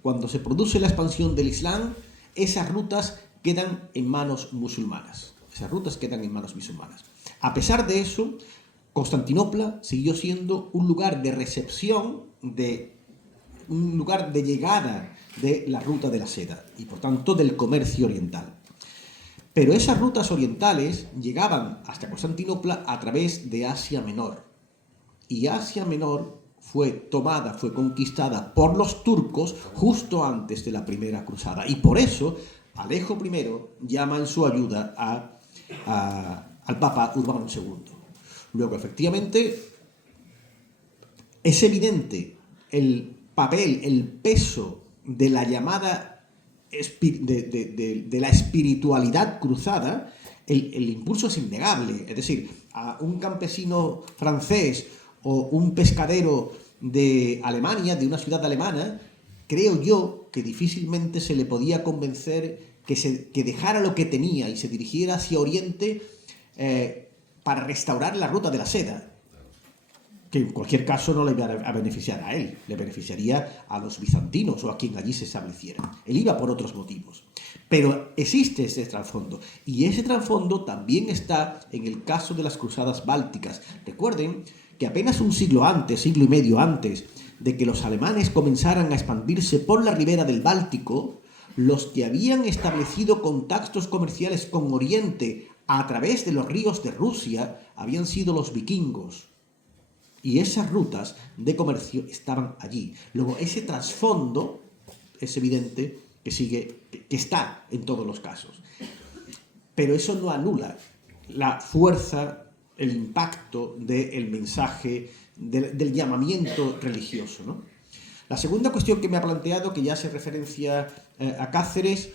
cuando se produce la expansión del Islam, esas rutas quedan en manos musulmanas. A pesar de eso, Constantinopla siguió siendo un lugar de recepción, un lugar de llegada de la ruta de la seda y, por tanto, del comercio oriental. Pero esas rutas orientales llegaban hasta Constantinopla a través de Asia Menor. Y Asia Menor fue conquistada por los turcos justo antes de la Primera Cruzada. Y por eso Alejo I llama en su ayuda al Papa Urbano II. Luego, efectivamente, es evidente el papel, el peso de la llamada de la espiritualidad cruzada. El impulso es innegable. Es decir, a un campesino francés o un pescadero de Alemania, de una ciudad alemana, creo yo que difícilmente se le podía convencer que dejara lo que tenía y se dirigiera hacia Oriente para restaurar la ruta de la seda, que en cualquier caso no le iba a beneficiar a él, le beneficiaría a los bizantinos o a quien allí se estableciera. Él iba por otros motivos. Pero existe ese trasfondo, y ese trasfondo también está en el caso de las cruzadas bálticas. Recuerden que apenas un siglo y medio antes de que los alemanes comenzaran a expandirse por la ribera del Báltico, los que habían establecido contactos comerciales con Oriente a través de los ríos de Rusia habían sido los vikingos. Y esas rutas de comercio estaban allí. Luego, ese trasfondo es evidente que está en todos los casos. Pero eso no anula la fuerza, el impacto del mensaje, del llamamiento religioso, ¿no? La segunda cuestión que me ha planteado, que ya hace referencia a Cáceres,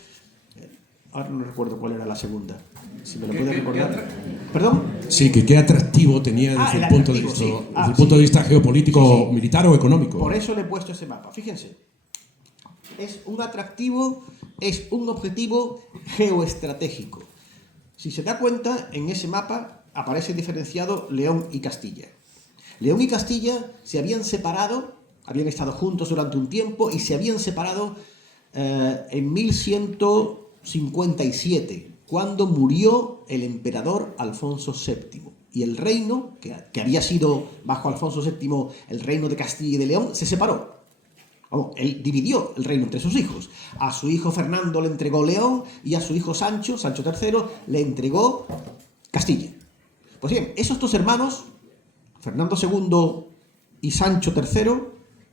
ahora no recuerdo cuál era la segunda. Si me lo puede recordar. ¿Perdón? Sí, que qué atractivo tenía desde el punto de vista geopolítico, militar o económico. Por eso le he puesto ese mapa. Fíjense. Es un atractivo, es un objetivo geoestratégico. Si se da cuenta, en ese mapa aparece diferenciado León y Castilla. León y Castilla se habían separado, habían estado juntos durante un tiempo y se habían separado en 1157, cuando murió el emperador Alfonso VII. Y el reino, que había sido bajo Alfonso VII el reino de Castilla y de León, se separó. Él dividió el reino entre sus hijos. A su hijo Fernando le entregó León y a su hijo Sancho III, le entregó Castilla. Pues bien, esos dos hermanos, Fernando II y Sancho III,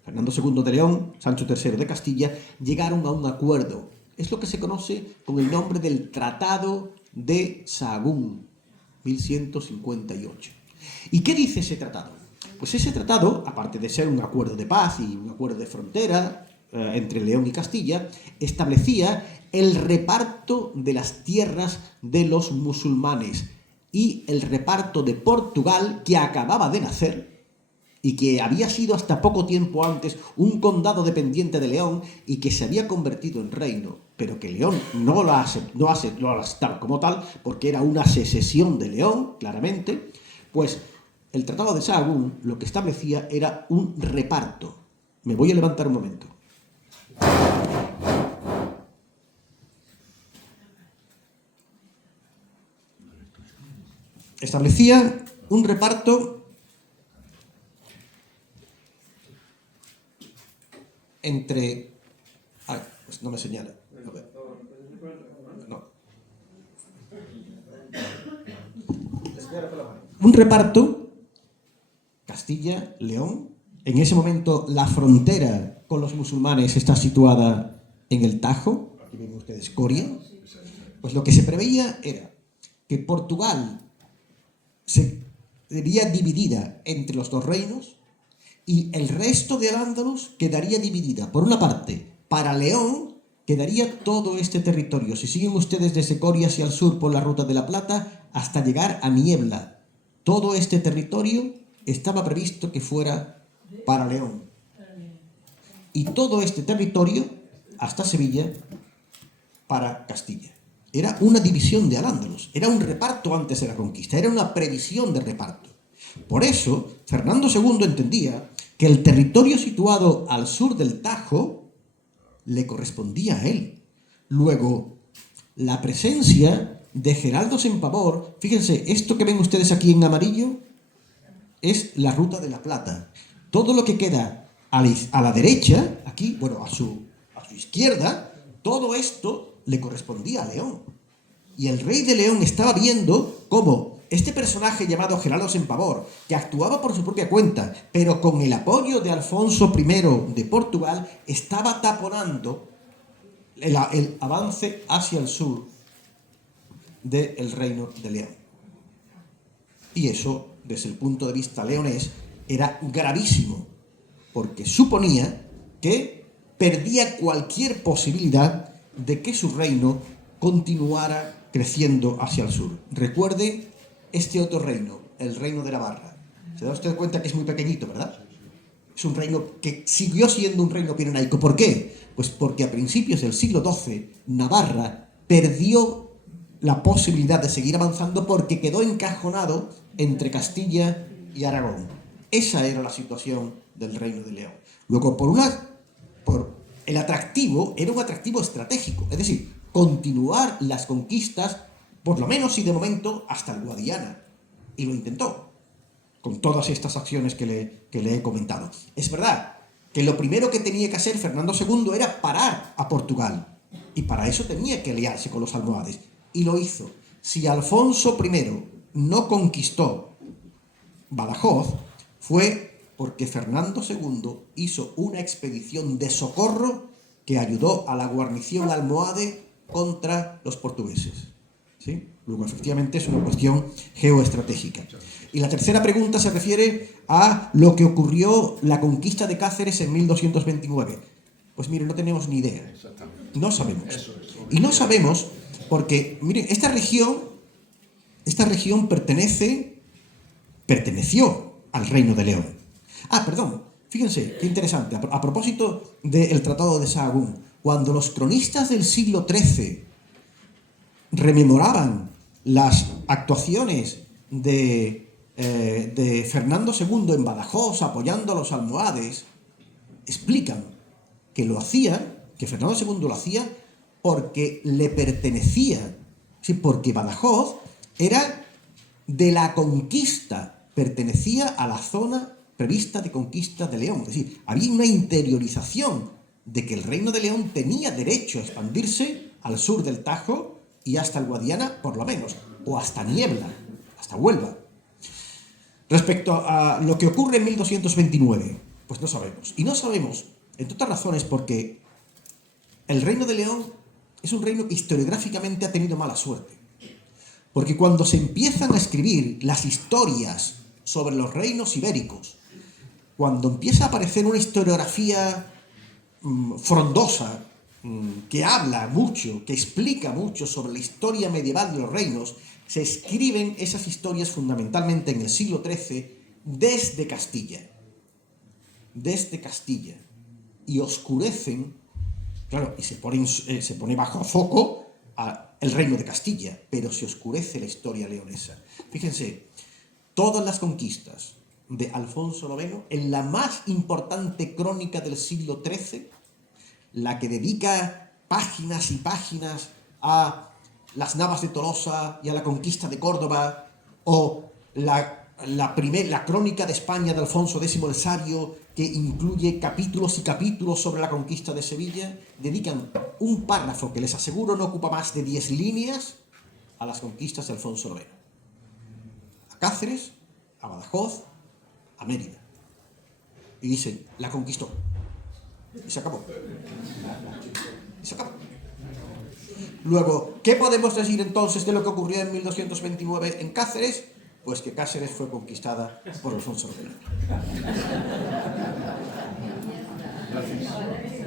Fernando II de León, Sancho III de Castilla, llegaron a un acuerdo. Es lo que se conoce con el nombre del Tratado de Sahagún, 1158. ¿Y qué dice ese tratado? Pues ese tratado, aparte de ser un acuerdo de paz y un acuerdo de frontera entre León y Castilla, establecía el reparto de las tierras de los musulmanes y el reparto de Portugal, que acababa de nacer y que había sido hasta poco tiempo antes un condado dependiente de León y que se había convertido en reino, pero que León no lo aceptaba como tal, porque era una secesión de León, claramente. Pues el Tratado de Sahagún lo que establecía era un reparto. Me voy a levantar un momento. Establecía un reparto entre... Ay, pues no me señala. A ver. No. Un reparto, Castilla, León. En ese momento la frontera con los musulmanes está situada en el Tajo. Aquí ven ustedes Coria. Pues lo que se preveía era que Portugal se sería dividida entre los dos reinos y el resto de Al-Ándalus quedaría dividida. Por una parte, para León quedaría todo este territorio. Si siguen ustedes desde Coria hacia el sur por la Ruta de la Plata hasta llegar a Niebla, todo este territorio estaba previsto que fuera para León. Y todo este territorio hasta Sevilla para Castilla. Era una división de Al-Ándalus, era un reparto antes de la conquista, era una previsión de reparto. Por eso, Fernando II entendía que el territorio situado al sur del Tajo le correspondía a él. Luego, la presencia de Geraldo Sempavor, fíjense, esto que ven ustedes aquí en amarillo es la Ruta de la Plata. Todo lo que queda a la derecha, aquí, bueno, a su izquierda, todo esto le correspondía a León. Y el rey de León estaba viendo cómo este personaje llamado Geraldo Sempavor, que actuaba por su propia cuenta, pero con el apoyo de Alfonso I de Portugal, estaba taponando el avance hacia el sur del reino de León. Y eso, desde el punto de vista leonés, era gravísimo, porque suponía que perdía cualquier posibilidad de que su reino continuara creciendo hacia el sur. Recuerde este otro reino, el reino de Navarra. Se da usted cuenta que es muy pequeñito, ¿verdad? Es un reino que siguió siendo un reino pirenaico. ¿Por qué? Pues porque a principios del siglo XII Navarra perdió la posibilidad de seguir avanzando porque quedó encajonado entre Castilla y Aragón. Esa era la situación del reino de León. Luego, por el atractivo, era un atractivo estratégico, es decir, continuar las conquistas, por lo menos y de momento, hasta el Guadiana. Y lo intentó, con todas estas acciones que le he comentado. Es verdad que lo primero que tenía que hacer Fernando II era parar a Portugal. Y para eso tenía que aliarse con los almohades. Y lo hizo. Si Alfonso I no conquistó Badajoz, fue porque Fernando II hizo una expedición de socorro que ayudó a la guarnición almohade contra los portugueses. ¿Sí? Luego, efectivamente, es una cuestión geoestratégica. Y la tercera pregunta se refiere a lo que ocurrió la conquista de Cáceres en 1229. Pues mire, no tenemos ni idea. No sabemos. Y no sabemos porque, miren, esta región perteneció al Reino de León. Perdón, fíjense, qué interesante. A propósito del Tratado de Sahagún, cuando los cronistas del siglo XIII rememoraban las actuaciones de Fernando II en Badajoz apoyando a los almohades, explican que que Fernando II lo hacía porque le pertenecía, ¿sí? Porque Badajoz era de la conquista, pertenecía a la zona prevista de conquista de León. Es decir, había una interiorización de que el Reino de León tenía derecho a expandirse al sur del Tajo y hasta el Guadiana, por lo menos, o hasta Niebla, hasta Huelva. Respecto a lo que ocurre en 1229, pues no sabemos. Y no sabemos, entre otras razones, porque el Reino de León es un reino que historiográficamente ha tenido mala suerte. Porque cuando se empiezan a escribir las historias sobre los reinos ibéricos, cuando empieza a aparecer una historiografía frondosa, que habla mucho, que explica mucho sobre la historia medieval de los reinos, se escriben esas historias fundamentalmente en el siglo XIII desde Castilla. Desde Castilla. Y oscurecen, claro, y se pone bajo foco el reino de Castilla, pero se oscurece la historia leonesa. Fíjense, todas las conquistas de Alfonso IX, en la más importante crónica del siglo XIII, la que dedica páginas y páginas a las Navas de Tolosa y a la conquista de Córdoba, o la la crónica de España de Alfonso X el Sabio, que incluye capítulos y capítulos sobre la conquista de Sevilla, dedican un párrafo que les aseguro no ocupa más de 10 líneas a las conquistas de Alfonso IX. A Cáceres, a Badajoz, a Mérida. Y dicen, la conquistó. Y se acabó. Y se acabó. Luego, ¿qué podemos decir entonces de lo que ocurrió en 1229 en Cáceres? Pues que Cáceres fue conquistada por Alfonso IX. Gracias.